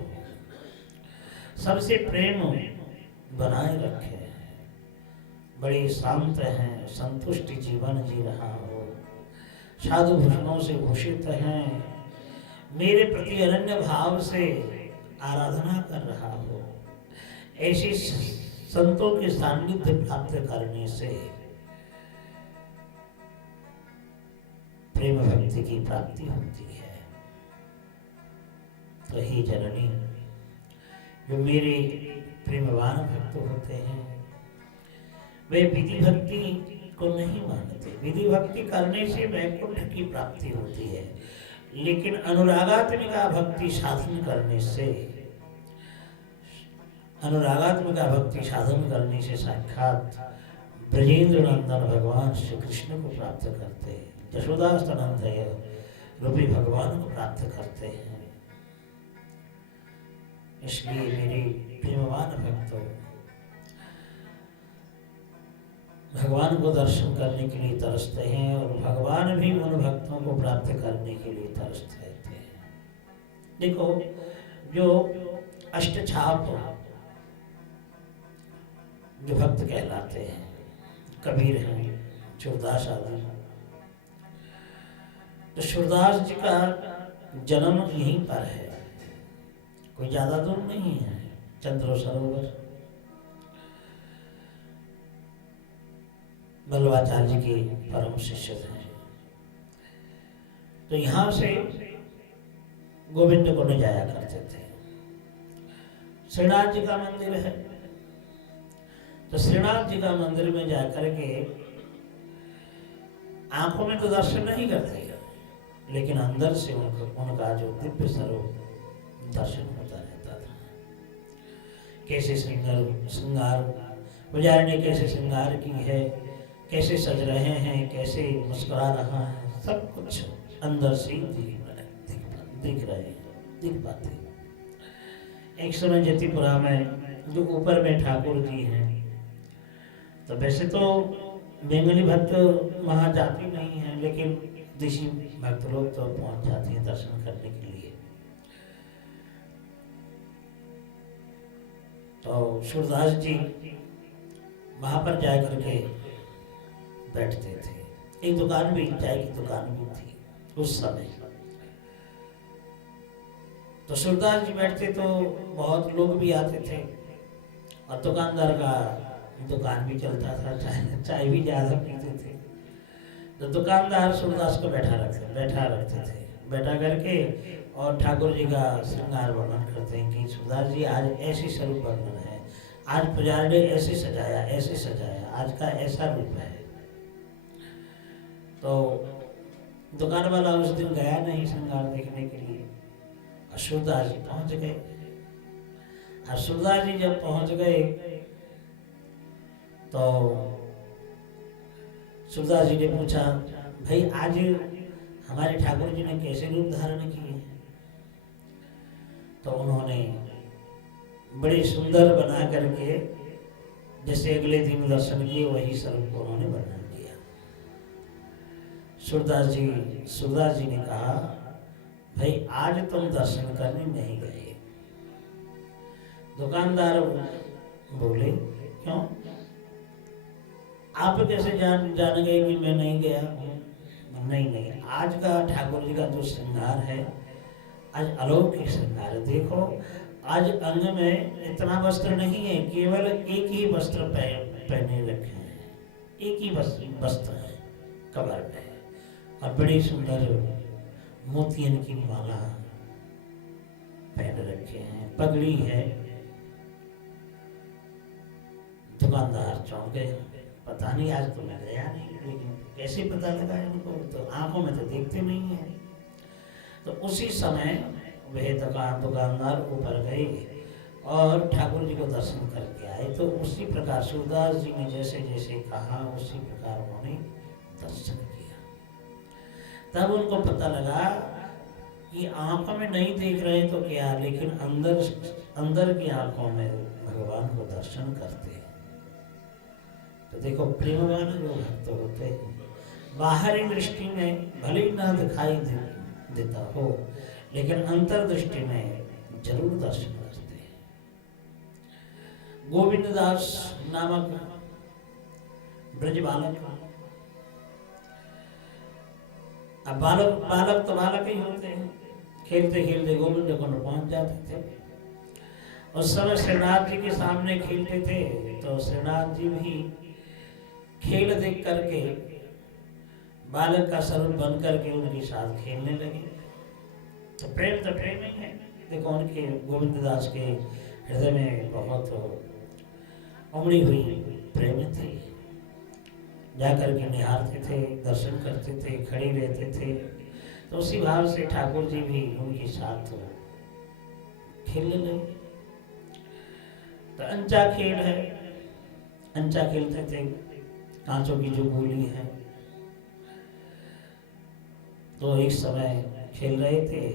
सबसे प्रेम बनाए रखे, बड़े शांत हैं, संतुष्ट जीवन जी रहा हो, साधु भूषणों से भूषित हैं, मेरे प्रति अनन्य भाव से आराधना कर रहा हो, ऐसी संतों के सान्निध्य प्राप्त करने से प्रेम भक्ति की प्राप्ति होती है। तो हे जननी, जो मेरे प्रेमवान भक्त होते हैं वे विधि भक्ति को नहीं मानते। विधि भक्ति करने से वैकुंठ की प्राप्ति होती है, लेकिन अनुरागात्मिका भक्ति साधन करने से, अनुरागात्मिका भक्ति साधन करने से साक्षात ब्रजेंद्र नंदन भगवान श्री कृष्ण को प्राप्त करते हैं, यशोदास्तनंदय रूपी भगवान को प्राप्त करते हैं। इसलिए मेरे प्रेमवान भक्तों, भगवान को दर्शन करने के लिए तरसते हैं और भगवान भी उन भक्तों को प्राप्त करने के लिए तरसते रहते हैं। देखो, जो अष्टछाप जो भक्त कहलाते हैं, कबीर हैं, सूरदास आदि, तो सूरदास जी का जन्म यहीं पर है, कोई ज्यादा दूर नहीं है, चंद्र सरोवर। बल्लभाचार्य जी के परम शिष्य हैं। तो यहाँ से गोविंद को ले जाया करते थे। श्रीनाथ जी का मंदिर है, तो श्रीनाथ जी का मंदिर में जाकर के आंखों में तो दर्शन नहीं करते, लेकिन अंदर से उनका जो दिव्य स्वरूप दर्शन होता रहता था। कैसे श्रृंगार पुजारी ने कैसे श्रृंगार की है, कैसे सज रहे हैं, कैसे मुस्कुरा रहा है, सब कुछ अंदर से दिख पाते। एक समय जतिपुरा में जो ऊपर में ठाकुर जी हैं, तो वैसे तो बेंगली भक्त वहाँ जाते नहीं हैं, लेकिन देशी भक्त लोग तो पहुँच जाते हैं दर्शन करने के लिए। तो सूरदास जी वहाँ पर जा करके बैठते थे। एक दुकान भी, चाय की दुकान भी थी उस समय। तो सूरदास जी बैठते तो बहुत लोग भी आते थे, और दुकानदार का दुकान भी चलता था, चाय भी ज्यादा पीते थे। तो दुकानदार सूरदास को बैठा रखते थे, बैठा करके और ठाकुर जी का श्रृंगार वर्णन करते हैं कि सूरदास जी आज ऐसी स्वरूप वर्णन है, आज पुजारी ने ऐसे सजाया, ऐसे सजाया, आज का ऐसा रूप है। तो दुकान वाला उस दिन गया नहीं श्रृंगार देखने के लिए, और सूरदास जी पहुंच गए। और सूरदास जी जब पहुंच गए तो सूरदास जी ने पूछा, भाई आज हमारे ठाकुर जी ने कैसे रूप धारण किए? तो उन्होंने बड़े सुंदर बना करके, जैसे अगले दिन दर्शन किए वही स्वरूप को उन्होंने वर्णन किया। सूरदास जी ने कहा, भाई आज तुम दर्शन करने नहीं गए। दुकानदार बोले, क्यों? आप कैसे जान गए कि मैं नहीं गया? नहीं, आज का ठाकुर जी का जो श्रृंगार है, आज अलौकिक श्रृंगार है। देखो, आज अंग में इतना वस्त्र नहीं है, केवल एक ही वस्त्र पहने रखे हैं, एक ही वस्त्र है कमर में, और बड़ी सुंदर मोतियन की माला पहन रखे हैं, पगड़ी है। दुकानदार चौंक गए, पता नहीं, आज तो मैं गया नहीं, लेकिन कैसे पता लगा इनको? तो आंखों में तो देखते नहीं है। तो उसी समय वह दुकानदार ऊपर गए और ठाकुर जी को दर्शन करके आए। तो उसी प्रकार सूरदास जी ने जैसे जैसे कहा, उसी प्रकार उन्होंने दर्शन किया। तब उनको पता लगा कि आंखों में नहीं देख रहे तो क्या, लेकिन अंदर की आंखों में भगवान को दर्शन करते हैं। तो देखो प्रेमवान जो भक्त होते हैं बाहरी दृष्टि में भले ही ना दिखाई देता हो, लेकिन अंतर्दृष्टि में जरूर दर्शन करते हैं। गोविंद दास नामक ब्रज बालक, अब बालक तो बालक ही होते हैं, खेलते खेलते गोविंद कुंड पहुंच जाते थे। उस समय श्रीनाथ जी के सामने खेलते थे, तो श्रीनाथ जी भी खेल देख करके बालक का स्वरूप बन करके उनके साथ खेलने लगे। तो प्रेम ही है। देखो उनके गोविंद दास के हृदय में बहुत उमड़ी हुई प्रेम थी। जाकर के निहारते थे, दर्शन करते थे, खड़े रहते थे। तो उसी भाव से ठाकुर जी भी उनके साथ खेलने लगे। तो अंचा खेल है, अंचा खेलते थे, कांचों की जो गोली है। तो एक समय खेल रहे थे,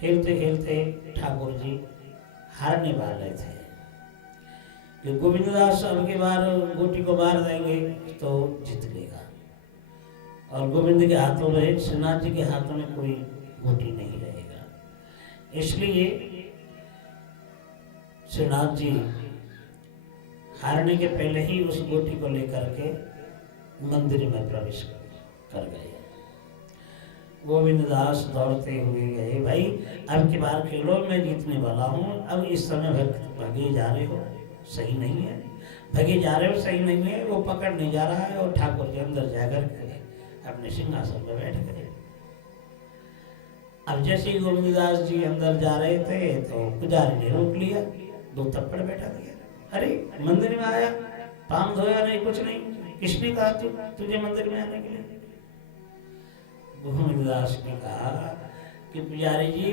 खेलते खेलते ठाकुर जी हारने वाले थे कि गोविंददास अब के बार गोटी को मार देंगे तो जीत लेगा, और गोविंद के हाथों में, श्रीनाथ जी के हाथों में कोई गोटी नहीं रहेगा। इसलिए श्रीनाथ जी हारने के पहले ही उस गोटी को लेकर के मंदिर में प्रवेश कर गए। गोविंद दास दौड़ते हुए गए, भाई अब की बार खेलो, मैं जीतने वाला हूँ। अब इस समय भगे जा रहे हो, सही नहीं है, भगे जा रहे हो, सही नहीं है। वो पकड़ नहीं जा रहा है, और ठाकुर के अंदर जाकर के अपने सिंहासन में बैठ गए। अब जैसे ही गोविंद दास जी अंदर जा रहे थे तो पुजारी ने रोक लिया, 2 थप्पड़ बैठा दिया। अरे मंदिर में आया, पाँव धोया नहीं, कुछ नहीं, किसने कहा तुझे मंदिर में आने के लिए? गोविंद दास ने कहा कि पुजारी जी,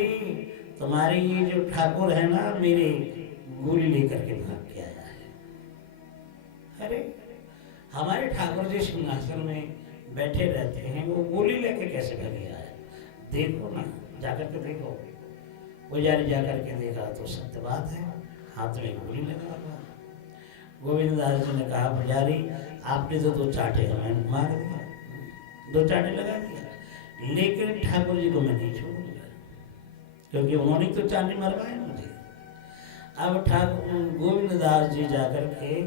तुम्हारे ये जो ठाकुर है ना, मेरे गोली लेकर के भाग के आया है। अरे हमारे ठाकुर जी सिंहासन में बैठे रहते हैं, वो गोली लेके कैसे भागे आया? देखो ना, जाकर के देखो। पुजारी जाकर के देखा तो सत्य बात है, हाथ में गोली लगा हुआ। गोविंद दास जी ने कहा, पुजारी आपने तो 2 चाटे हमें मार दिया, 2 चाटे लगा दिया, लेकिन ठाकुर जी को मैं नहीं छोड़ूंगा, क्योंकि उन्होंने तो चाटे मरवाए मुझे। अब ठाकुर गोविंद दास जी जाकर के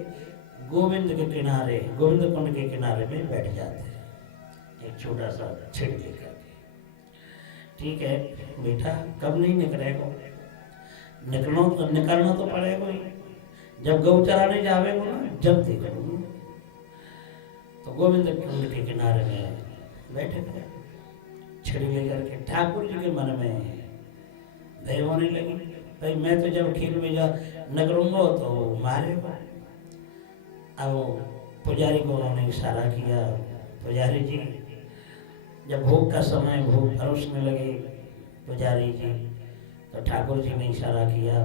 गोविंद के किनारे, गोविंद कुंड के किनारे में बैठ जाते हैं, एक छोटा सा छिड़ लेकर के। ठीक है बेटा, कब नहीं निकलेगा? निकलना तो पड़ेगा ही, जब गौ चराने जावेगो ना, जब देखो। तो गोविंद कुंड के किनारे में बैठे थे, छिड़ी लेकर के। ठाकुर जी के मन में भय होने लगी, भाई मैं तो जब खेल में जा निकलूंगा तो मारेगा। अब पुजारी को उन्होंने इशारा किया, पुजारी जी, जब भोग का समय, भोग परोसने लगे पुजारी जी, तो ठाकुर जी ने इशारा किया,